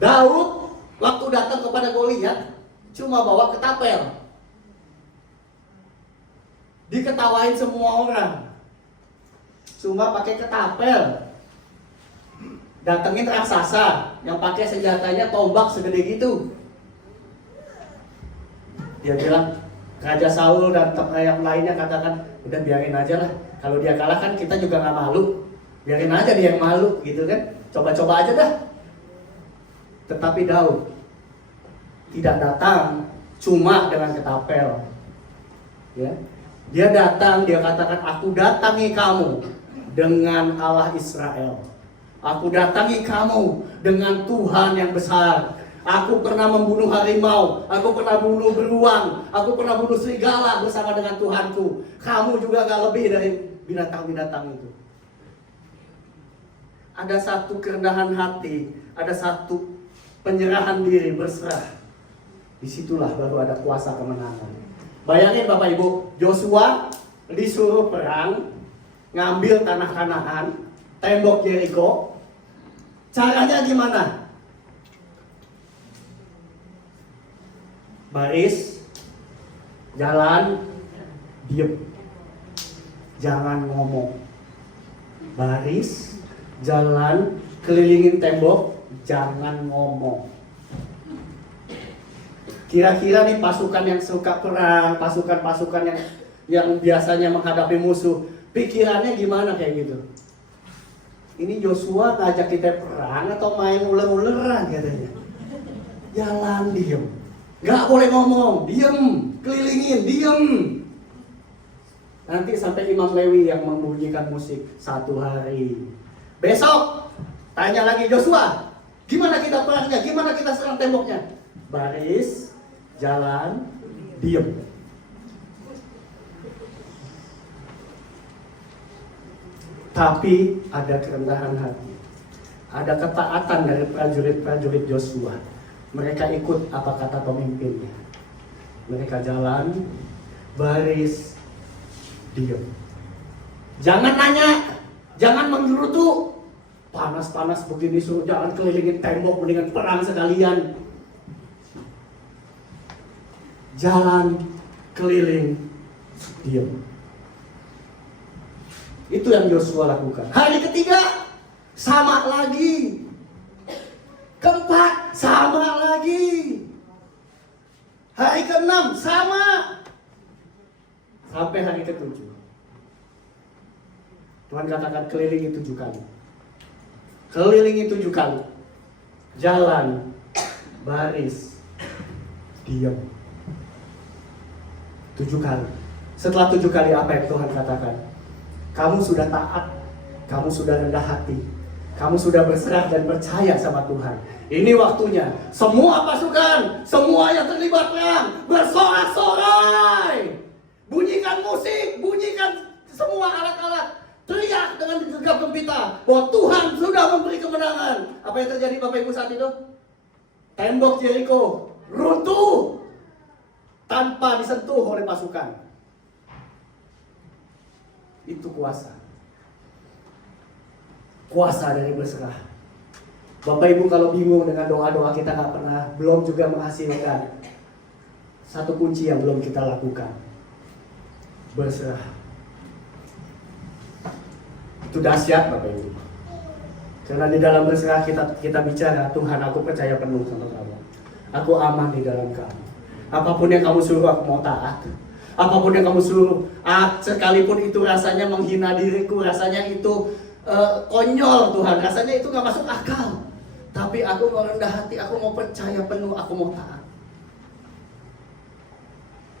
Daud waktu datang kepada Goliat cuma bawa ketapel, diketawain semua orang, cuma pakai ketapel. Datengin raksasa yang pakai senjatanya tombak segede gitu. Dia bilang, Raja Saul dan yang lainnya katakan, udah biarin aja lah. Kalau dia kalah kan kita juga gak malu. Biarin aja dia yang malu gitu kan. Coba-coba aja dah. Tetapi Daud tidak datang cuma dengan ketapel. Ya. Dia datang, dia katakan, aku datangi kamu dengan Allah Israel. Aku datangi kamu dengan Tuhan yang besar. Aku pernah membunuh harimau, aku pernah bunuh beruang, aku pernah bunuh serigala bersama dengan Tuhanku. Kamu juga gak lebih dari binatang-binatang itu. Ada satu kerendahan hati, ada satu penyerahan diri, berserah. Disitulah baru ada kuasa kemenangan. Bayangin Bapak Ibu, Joshua disuruh perang, ngambil tanah Kanaan, tembok Yeriko. Caranya gimana? Baris, jalan, diem, jangan ngomong. Baris, jalan, kelilingin tembok, jangan ngomong. Kira-kira nih pasukan yang suka perang, pasukan-pasukan yang biasanya menghadapi musuh, pikirannya gimana kayak gitu? Ini Joshua ngajak kita perang atau main uler-uleran katanya? Jalan, diem. Gak boleh ngomong, diem, kelilingin, diem. Nanti sampai Imam Lewi yang membunyikan musik 1 hari. Besok, tanya lagi Joshua, gimana kita perangnya, gimana kita serang temboknya? Baris, jalan, diem. Tapi ada kerendahan hati, ada ketaatan dari prajurit-prajurit Joshua. Mereka ikut apa kata pemimpinnya. Mereka jalan, baris, diam. Jangan nanya, jangan menggerutu. Panas-panas begini suruh jalan kelilingin tembok, mendingan perang sekalian. Jalan, keliling, diam. Itu yang Joshua lakukan. Hari ketiga, sama lagi. Keempat, sama lagi. Hari ke-6, sama. Sampai hari ke-7. Tuhan katakan kelilingi 7 kali. Kelilingi 7 kali. Jalan, baris, diam. 7 kali. Setelah 7 kali apa yang Tuhan katakan? Kamu sudah taat, kamu sudah rendah hati, kamu sudah berserah dan percaya sama Tuhan. Ini waktunya semua pasukan, semua yang terlibat perang bersorak-sorai. Bunyikan musik, bunyikan semua alat-alat. Teriak dengan gegap gempita bahwa Tuhan sudah memberi kemenangan. Apa yang terjadi Bapak Ibu saat itu? Tembok Yeriko runtuh tanpa disentuh oleh pasukan. Itu kuasa. Kuasa dari berserah. Bapak Ibu kalau bingung dengan doa-doa kita belum juga menghasilkan, satu kunci yang belum kita lakukan. Berserah. Itu dahsyat Bapak Ibu. Karena di dalam berserah kita bicara, Tuhan aku percaya penuh sama kamu. Aku aman di dalam kamu. Apapun yang kamu suruh aku mau taat. Apapun yang kamu suruh, sekalipun itu rasanya menghina diriku, rasanya itu konyol Tuhan, rasanya itu gak masuk akal. Tapi aku mau rendah hati, aku mau percaya penuh, aku mau taat.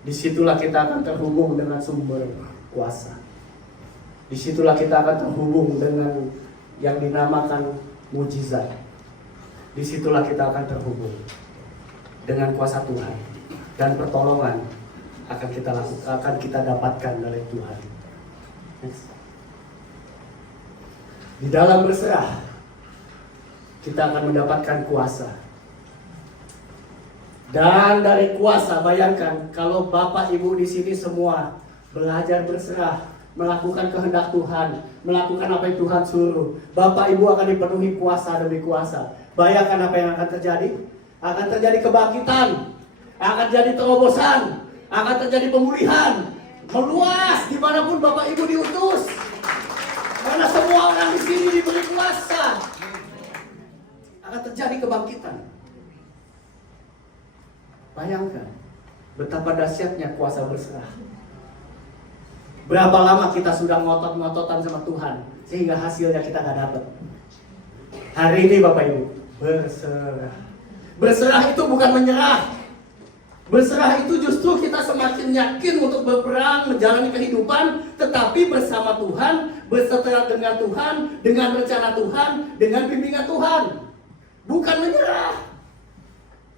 Disitulah kita akan terhubung dengan sumber kuasa. Disitulah kita akan terhubung dengan yang dinamakan mujizat. Disitulah kita akan terhubung dengan kuasa Tuhan dan pertolongan akan kita dapatkan dari Tuhan. Di dalam berserah kita akan mendapatkan kuasa. Dan dari kuasa, bayangkan kalau Bapak Ibu di sini semua belajar berserah, melakukan kehendak Tuhan, melakukan apa yang Tuhan suruh, Bapak Ibu akan dipenuhi kuasa demi kuasa. Bayangkan apa yang akan terjadi? Akan terjadi kebangkitan, akan terjadi terobosan, akan terjadi pemulihan, meluas dimanapun Bapak Ibu diutus. Karena semua orang di sini diberi kuasa, akan terjadi kebangkitan. Bayangkan betapa dahsyatnya kuasa berserah. Berapa lama kita sudah ngotot-ngototan sama Tuhan sehingga hasilnya kita gak dapat. Hari ini Bapak Ibu, berserah. Berserah itu bukan menyerah. Berserah itu justru kita semakin yakin untuk berperang, menjalani kehidupan, tetapi bersama Tuhan, berseteru dengan Tuhan, dengan rencana Tuhan, dengan bimbingan Tuhan. Bukan menyerah.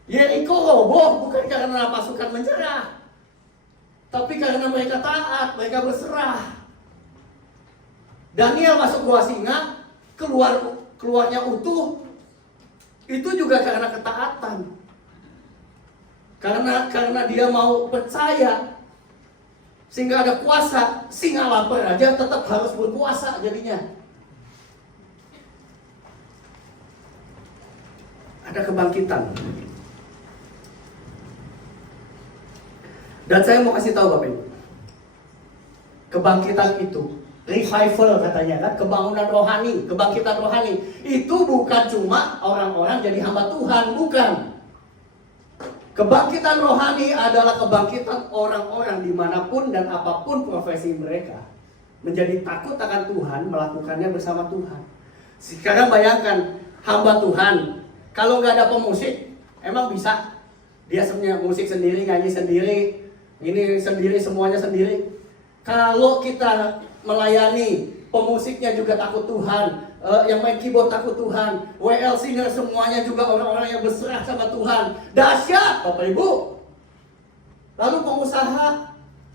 Yeriko roboh bukan karena pasukan menyerah, tapi karena mereka taat, mereka berserah. Daniel masuk gua singa, keluarnya utuh, itu juga karena ketaatan. Karena dia mau percaya, sehingga ada kuasa. Singa lapar aja tetap harus berpuasa jadinya. Ada kebangkitan. Dan saya mau kasih tahu Bapak Ibu, kebangkitan itu, revival katanya kan, kebangunan rohani, kebangkitan rohani, itu bukan cuma orang-orang jadi hamba Tuhan, bukan. Kebangkitan rohani adalah kebangkitan orang-orang dimanapun dan apapun profesi mereka, menjadi takut akan Tuhan, melakukannya bersama Tuhan. Sekarang bayangkan, hamba Tuhan, kalau nggak ada pemusik, emang bisa? Dia sebenarnya musik sendiri, nyanyi sendiri, ini sendiri, semuanya sendiri. Kalau kita melayani, pemusiknya juga takut Tuhan, yang main keyboard takut Tuhan, WL singer semuanya juga orang-orang yang berserah sama Tuhan. Dahsyat Bapak Ibu. Lalu pengusaha,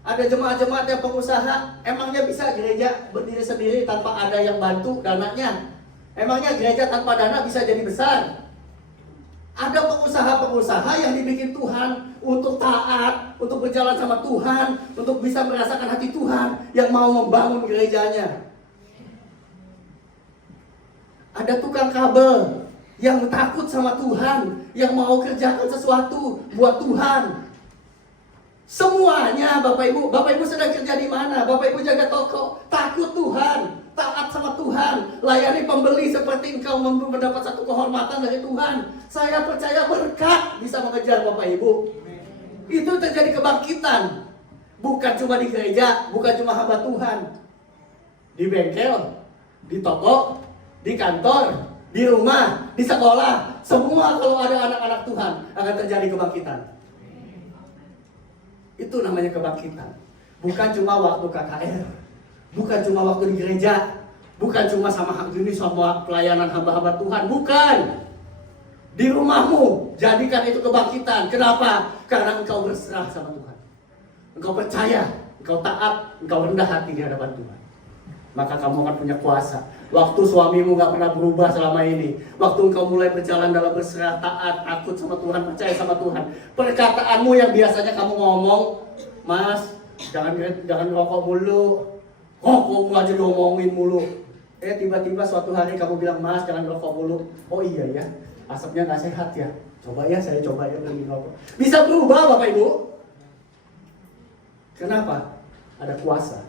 ada jemaat-jemaat yang pengusaha, emangnya bisa gereja berdiri sendiri tanpa ada yang bantu dananya? Emangnya gereja tanpa dana bisa jadi besar? Ada pengusaha-pengusaha yang dibikin Tuhan untuk taat, untuk berjalan sama Tuhan, untuk bisa merasakan hati Tuhan yang mau membangun gerejanya. Ada tukang kabel yang takut sama Tuhan, yang mau kerjakan sesuatu buat Tuhan. Semuanya Bapak Ibu sedang kerja di mana? Bapak Ibu jaga toko, takut Tuhan, taat sama Tuhan, layani pembeli seperti engkau mendapat satu kehormatan dari Tuhan. Saya percaya berkat bisa mengejar Bapak Ibu. Itu terjadi kebangkitan. Bukan cuma di gereja, bukan cuma hamba Tuhan. Di bengkel, di toko, di kantor, di rumah, di sekolah, semua kalau ada anak-anak Tuhan akan terjadi kebangkitan. Itu namanya kebangkitan. Bukan cuma waktu KKR, bukan cuma waktu di gereja, bukan cuma sama pelayanan hamba-hamba Tuhan, bukan. Di rumahmu, jadikan itu kebangkitan. Kenapa? Karena engkau berserah sama Tuhan. Engkau percaya, engkau taat, engkau rendah hati di hadapan Tuhan. Maka kamu akan punya kuasa. Waktu suamimu gak pernah berubah selama ini, waktu engkau mulai berjalan dalam berserah, taat, takut sama Tuhan, percaya sama Tuhan, perkataanmu yang biasanya kamu ngomong, Mas, jangan rokok mulu, rokokmu aja diomongin mulu. Tiba-tiba suatu hari kamu bilang, Mas, jangan rokok mulu. Oh iya ya, asapnya gak sehat ya. Coba ya, saya coba ya berhenti rokok. Bisa berubah Bapak Ibu. Kenapa? Ada kuasa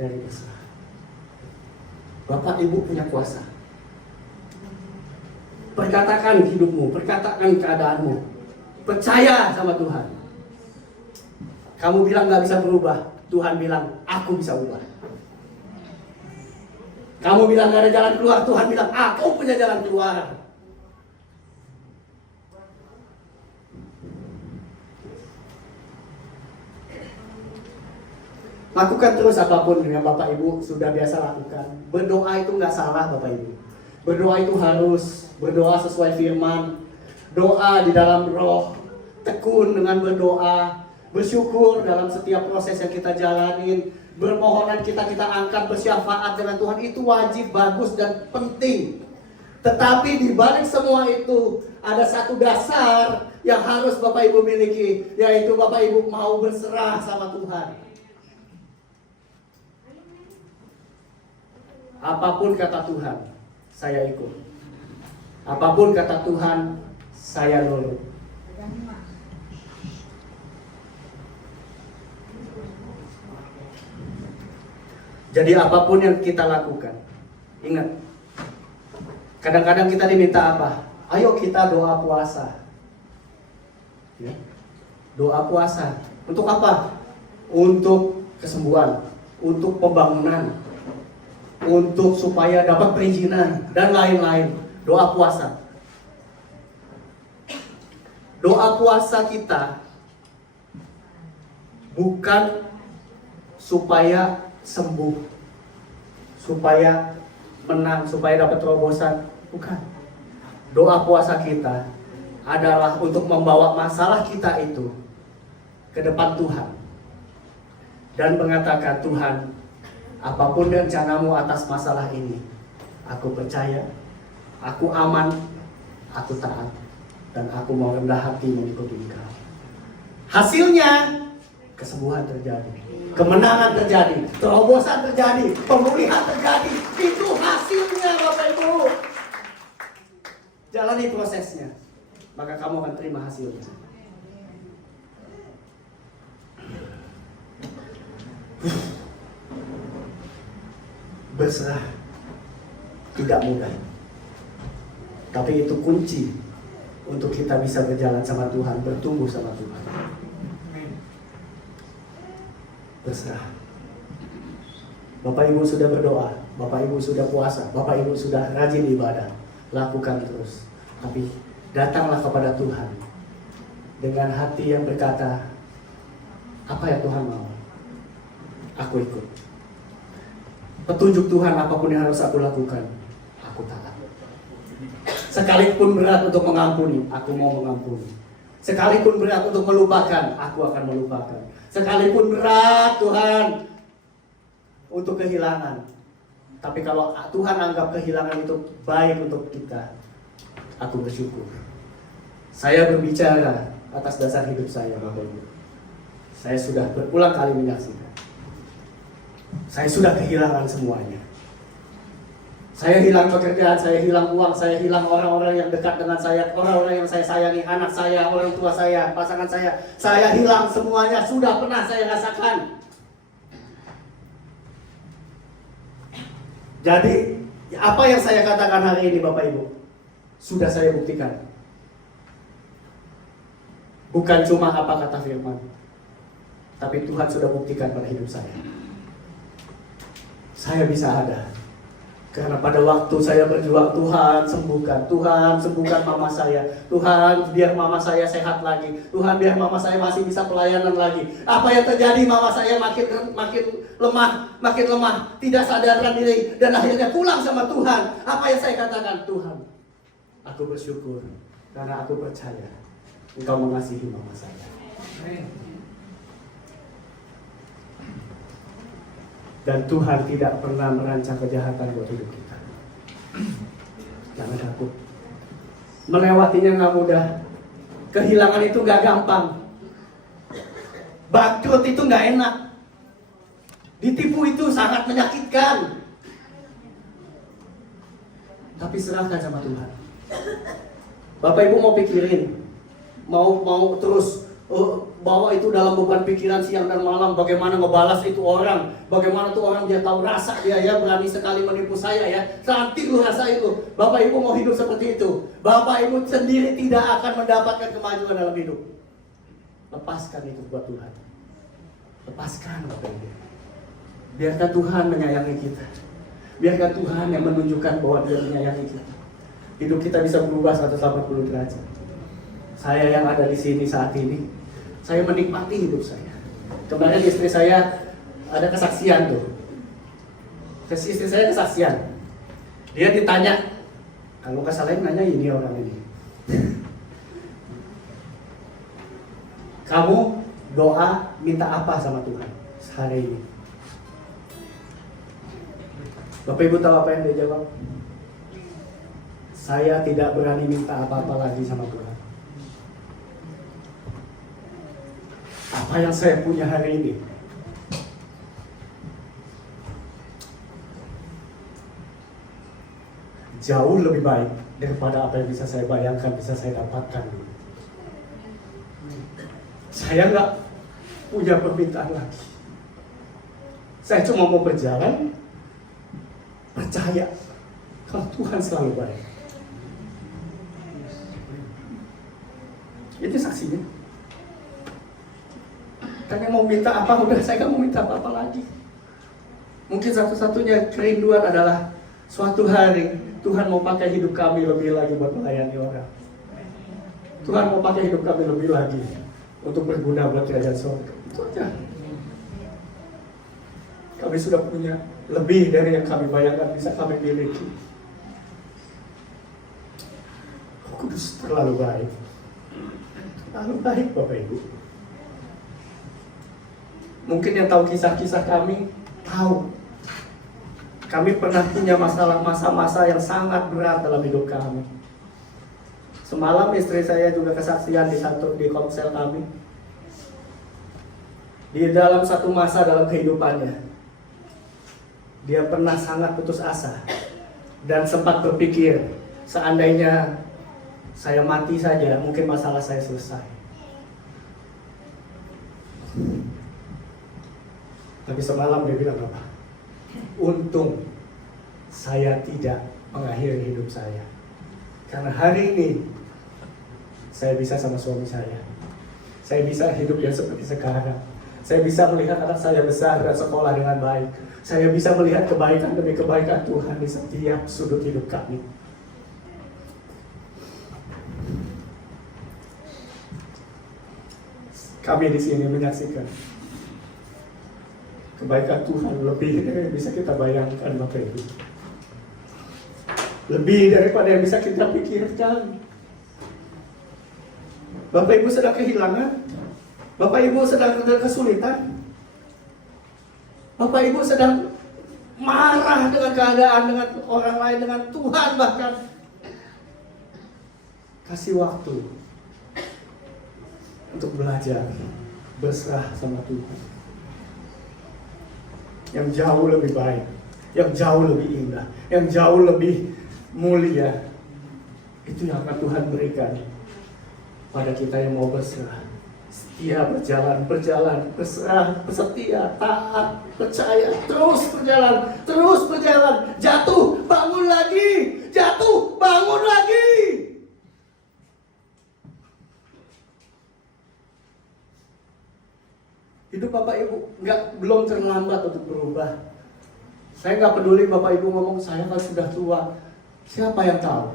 dari berserah. Bapak Ibu punya kuasa. Perkatakan hidupmu, perkatakan keadaanmu. Percaya sama Tuhan. Kamu bilang gak bisa berubah, Tuhan bilang aku bisa ubah. Kamu bilang gak ada jalan keluar, Tuhan bilang aku punya jalan keluar. Lakukan terus apapun yang Bapak Ibu sudah biasa lakukan. Berdoa itu nggak salah Bapak Ibu. Berdoa itu harus berdoa sesuai firman. Doa di dalam roh. Tekun dengan berdoa. Bersyukur dalam setiap proses yang kita jalanin. Bermohonan kita angkat, bersyafaat dengan Tuhan. Itu wajib, bagus, dan penting. Tetapi di balik semua itu ada satu dasar yang harus Bapak Ibu miliki. Yaitu Bapak Ibu mau berserah sama Tuhan. Apapun kata Tuhan, saya ikut. Apapun kata Tuhan, saya nurut. Jadi apapun yang kita lakukan, ingat, kadang-kadang kita diminta apa? Ayo kita doa puasa. Ya. Doa puasa. Untuk apa? Untuk kesembuhan, untuk pembangunan, untuk supaya dapat perizinan dan lain-lain. Doa puasa. Doa puasa kita bukan supaya sembuh, supaya menang, supaya dapat terobosan. Bukan. Doa puasa kita adalah untuk membawa masalah kita itu ke depan Tuhan dan mengatakan, Tuhan, apapun rencanamu atas masalah ini, aku percaya, aku aman, aku taat, dan aku mau rendah hati mengikuti Engkau. Hasilnya, kesembuhan terjadi, kemenangan terjadi, terobosan terjadi, pemulihan terjadi. Itu hasilnya Bapak Ibu. Jalani prosesnya, maka kamu akan terima hasilnya. Berserah tidak mudah, tapi itu kunci untuk kita bisa berjalan sama Tuhan, bertumbuh sama Tuhan. Berserah. Bapak Ibu sudah berdoa, Bapak Ibu sudah puasa, Bapak Ibu sudah rajin ibadah, lakukan terus. Tapi datanglah kepada Tuhan dengan hati yang berkata, apa yang Tuhan mau, aku ikut. Petunjuk Tuhan apapun yang harus aku lakukan, aku taat. Sekalipun berat untuk mengampuni, aku mau mengampuni. Sekalipun berat untuk melupakan, aku akan melupakan. Sekalipun berat Tuhan untuk kehilangan, tapi kalau Tuhan anggap kehilangan itu baik untuk kita, aku bersyukur. Saya berbicara atas dasar hidup saya, Bapak Ibu. Saya sudah berulang kali menyaksikan. Saya sudah kehilangan semuanya. Saya hilang pekerjaan, saya hilang uang, saya hilang orang-orang yang dekat dengan saya, orang-orang yang saya sayangi, anak saya, orang tua saya, pasangan saya. Saya hilang semuanya, sudah pernah saya rasakan. Jadi, apa yang saya katakan hari ini Bapak Ibu, sudah saya buktikan. Bukan cuma apa kata firman, tapi Tuhan sudah buktikan pada hidup saya. Saya bisa ada karena pada waktu saya berjuang, Tuhan sembuhkan mama saya. Tuhan biar mama saya sehat lagi. Tuhan biar mama saya masih bisa pelayanan lagi. Apa yang terjadi, mama saya makin lemah, tidak sadarkan diri, dan akhirnya pulang sama Tuhan. Apa yang saya katakan, Tuhan, aku bersyukur karena aku percaya Engkau mengasihi mama saya. Dan Tuhan tidak pernah merancang kejahatan buat hidup kita. Jangan takut. Melewatinya nggak mudah. Kehilangan itu nggak gampang. Bangkrut itu nggak enak. Ditipu itu sangat menyakitkan. Tapi serahkan sama Tuhan. Bapak Ibu mau pikirin, mau terus bawa itu dalam beban pikiran siang dan malam, bagaimana ngebalas itu orang, bagaimana tuh orang dia tahu rasa dia ya, berani sekali menipu saya ya. Nanti lu rasa itu. Bapak Ibu mau hidup seperti itu, Bapak Ibu sendiri tidak akan mendapatkan kemajuan dalam hidup. Lepaskan itu buat Tuhan. Lepaskan Bapak Ibu. Biarkan Tuhan menyayangi kita. Biarkan Tuhan yang menunjukkan bahwa Dia menyayangi kita. Hidup kita bisa berubah 180 derajat. Saya yang ada di sini saat ini, saya menikmati hidup saya. Kemarin istri saya ada kesaksian tuh. Istri saya kesaksian. Dia ditanya, kalau kesalahan nanya ini orang ini. Kamu doa minta apa sama Tuhan hari ini? Bapak Ibu tahu apa yang dia jawab? Saya tidak berani minta apa-apa lagi sama Tuhan. Apa yang saya punya hari ini jauh lebih baik daripada apa yang bisa saya bayangkan, bisa saya dapatkan dulu. Saya nggak punya permintaan lagi. Saya cuma mau berjalan, percaya kalau Tuhan selalu baik. Itu saksinya. Karena mau minta apa, udah saya nggak mau minta apa-apa lagi. Mungkin satu-satunya kerinduan adalah suatu hari Tuhan mau pakai hidup kami lebih lagi buat melayani orang. Tuhan mau pakai hidup kami lebih lagi untuk berguna buat kerajaan surga. Itu aja. Kami sudah punya lebih dari yang kami bayangkan bisa kami miliki. Roh Kudus terlalu baik. Terlalu baik Bapak Ibu. Mungkin yang tahu kisah-kisah kami, tahu kami pernah punya masa-masa yang sangat berat dalam hidup kami. Semalam istri saya juga kesaksian di komsel kami. Di dalam satu masa dalam kehidupannya, dia pernah sangat putus asa dan sempat berpikir, seandainya saya mati saja, mungkin masalah saya selesai. Tapi semalam dia bilang apa? Untung saya tidak mengakhiri hidup saya. Karena hari ini saya bisa sama suami saya. Saya bisa hidup yang seperti sekarang. Saya bisa melihat anak saya besar dan sekolah dengan baik. Saya bisa melihat kebaikan demi kebaikan Tuhan di setiap sudut hidup kami. Kami di sini menyaksikan kebaikan Tuhan lebih dari yang bisa kita bayangkan Bapak Ibu. Lebih daripada yang bisa kita pikirkan. Bapak Ibu sedang kehilangan. Bapak Ibu sedang kesulitan. Bapak Ibu sedang marah dengan keadaan, dengan orang lain, dengan Tuhan bahkan. Kasih waktu untuk belajar berserah sama Tuhan. Yang jauh lebih baik, yang jauh lebih indah, yang jauh lebih mulia. Itu yang akan Tuhan berikan pada kita yang mau berserah. Setia berjalan, berserah, setia, taat, percaya, terus berjalan, jatuh, bangun lagi, jatuh, bangun lagi. Hidup Bapak Ibu belum terlambat untuk berubah. Saya nggak peduli Bapak Ibu ngomong saya kan sudah tua. Siapa yang tahu?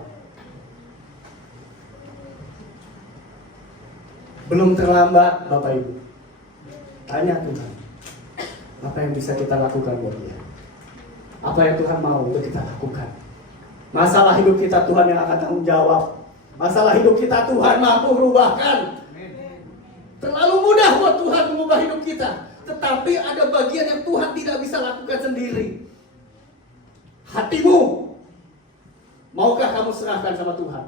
Belum terlambat Bapak Ibu. Tanya Tuhan, apa yang bisa kita lakukan buat Dia? Apa yang Tuhan mau untuk kita lakukan? Masalah hidup kita Tuhan yang akan tanggung jawab. Masalah hidup kita Tuhan mampu merubahkan. Terlalu mudah buat Tuhan mengubah hidup kita. Tetapi ada bagian yang Tuhan tidak bisa lakukan sendiri. Hatimu. Maukah kamu serahkan sama Tuhan?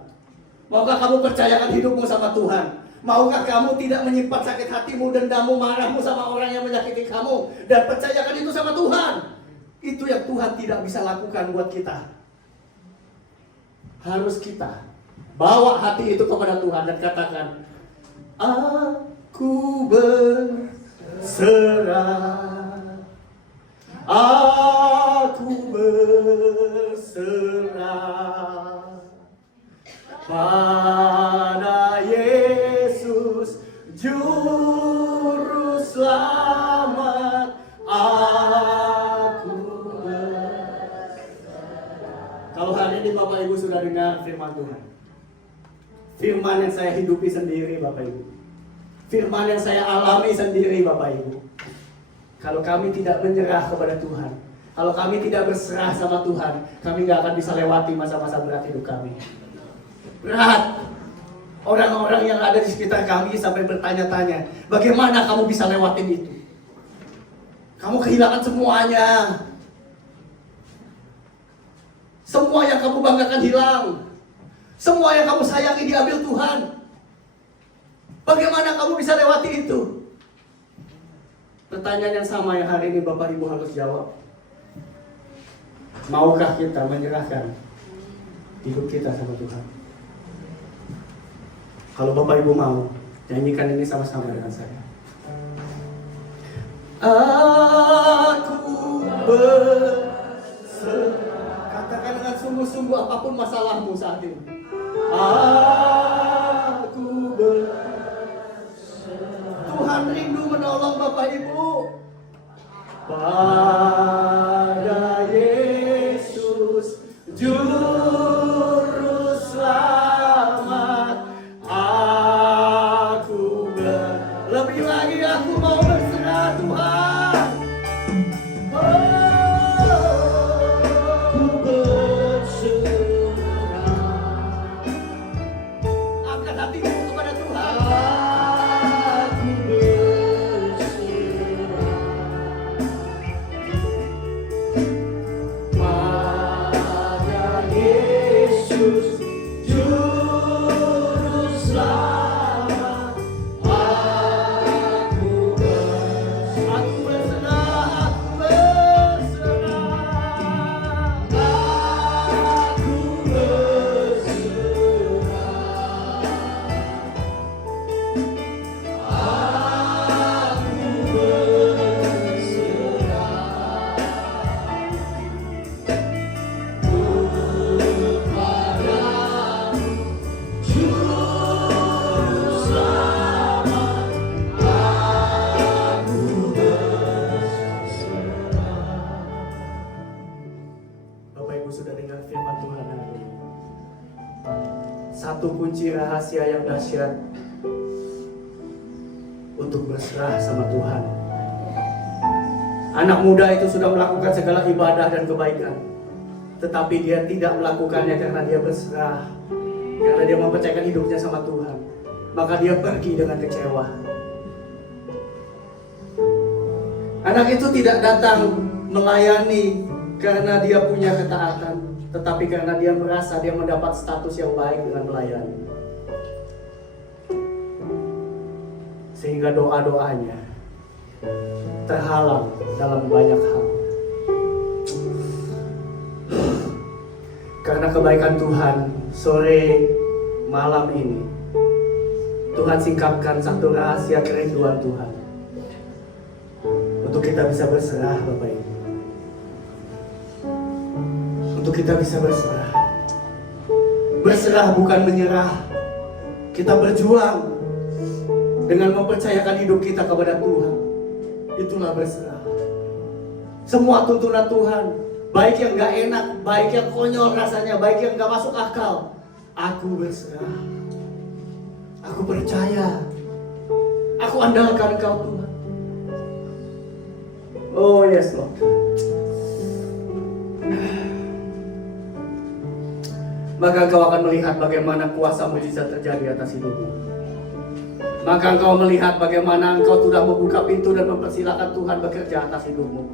Maukah kamu percayakan hidupmu sama Tuhan? Maukah kamu tidak menyimpan sakit hatimu, dendammu, marahmu sama orang yang menyakiti kamu, dan percayakan itu sama Tuhan? Itu yang Tuhan tidak bisa lakukan buat kita. Harus kita bawa hati itu kepada Tuhan dan katakan, aku Ku berserah, aku berserah pada Yesus Juru Selamat. Aku berserah. Kalau hari ini Bapak Ibu sudah dengar firman Tuhan, firman yang saya hidupi sendiri Bapak Ibu, firman yang saya alami sendiri Bapak Ibu. Kalau kami tidak menyerah kepada Tuhan, kalau kami tidak berserah sama Tuhan, kami gak akan bisa lewati masa-masa berat hidup kami. Berat. Orang-orang yang ada di sekitar kami sampai bertanya-tanya, bagaimana kamu bisa lewatin itu? Kamu kehilangan semuanya. Semua yang kamu banggakan hilang. Semua yang kamu sayangi diambil Tuhan. Bagaimana kamu bisa lewati itu? Pertanyaan yang sama yang hari ini Bapak Ibu harus jawab. Maukah kita menyerahkan hidup kita sama Tuhan? Kalau Bapak Ibu mau, nyanyikan ini sama-sama dengan saya. Aku berserah. Katakan dengan sungguh-sungguh apapun masalahmu saat ini. Aku berserah. Tuhan rindu menolong Bapak Ibu. Pada Yesus Juru Selamat, aku lebih lagi aku mau berserah Tuhan. Aku berserah. Angkat hatimu kepada Tuhan. Aku berserah pada Yesus Juru Selamat. Aku berserah, aku berserah, aku berserah, aku Bapak Ibu sudah dengar firman Tuhan hari ini. Satu kunci rahasia yang dahsyat untuk berserah sama Tuhan. Anak muda itu sudah melakukan segala ibadah dan kebaikan, tetapi dia tidak melakukannya karena dia berserah, karena dia mempercayakan hidupnya sama Tuhan. Maka dia pergi dengan kecewa. Anak itu tidak datang melayani karena dia punya ketaatan, tetapi karena dia merasa dia mendapat status yang baik dengan melayani. Sehingga doa-doanya terhalang dalam banyak hal. Karena kebaikan Tuhan, sore malam ini Tuhan singkapkan satu rahasia kerinduan Tuhan untuk kita bisa berserah, Bapak Ibu. Untuk kita bisa berserah. Berserah bukan menyerah. Kita berjuang dengan mempercayakan hidup kita kepada Tuhan. Itulah berserah. Semua tuntunan Tuhan, baik yang gak enak, baik yang konyol rasanya, baik yang gak masuk akal, aku berserah. Aku percaya. Aku andalkan Engkau Tuhan. Oh yes Lord. Maka engkau akan melihat bagaimana kuasa mujizat terjadi atas hidupmu. Maka engkau melihat bagaimana engkau sudah membuka pintu dan mempersilakan Tuhan bekerja atas hidupmu.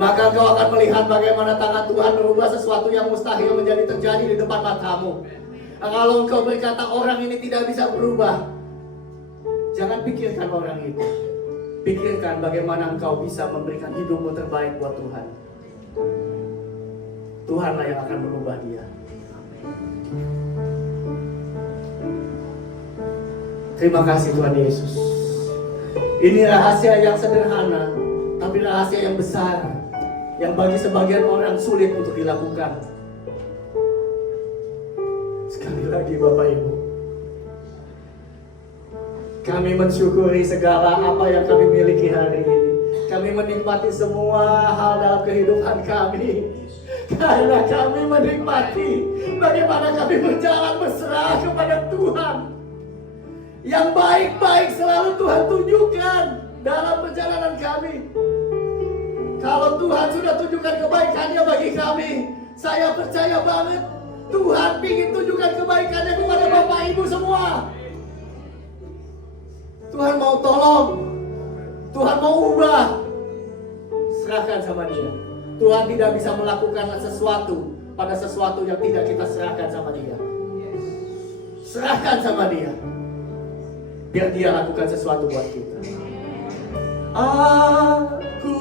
Maka engkau akan melihat bagaimana tangan Tuhan merubah sesuatu yang mustahil menjadi terjadi di depan matamu. Kalau engkau berkata orang ini tidak bisa berubah, jangan pikirkan orang itu. Pikirkan bagaimana engkau bisa memberikan hidupmu terbaik buat Tuhan. Tuhanlah yang akan merubah dia. Terima kasih Tuhan Yesus. Ini rahasia yang sederhana, tapi rahasia yang besar, yang bagi sebagian orang sulit untuk dilakukan. Sekali lagi Bapak Ibu, kami mensyukuri segala apa yang kami miliki hari ini. Kami menikmati semua hal dalam kehidupan kami, karena kami menikmati bagaimana kami berjalan mesra kepada Tuhan. Yang baik-baik selalu Tuhan tunjukkan dalam perjalanan kami. Kalau Tuhan sudah tunjukkan kebaikannya bagi kami, saya percaya banget Tuhan ingin tunjukkan kebaikannya kepada Bapak Ibu semua. Tuhan mau tolong, Tuhan mau ubah. Serahkan sama Dia. Tuhan tidak bisa melakukan sesuatu pada sesuatu yang tidak kita serahkan sama Dia. Serahkan sama Dia, biar Dia lakukan sesuatu buat kita. Aku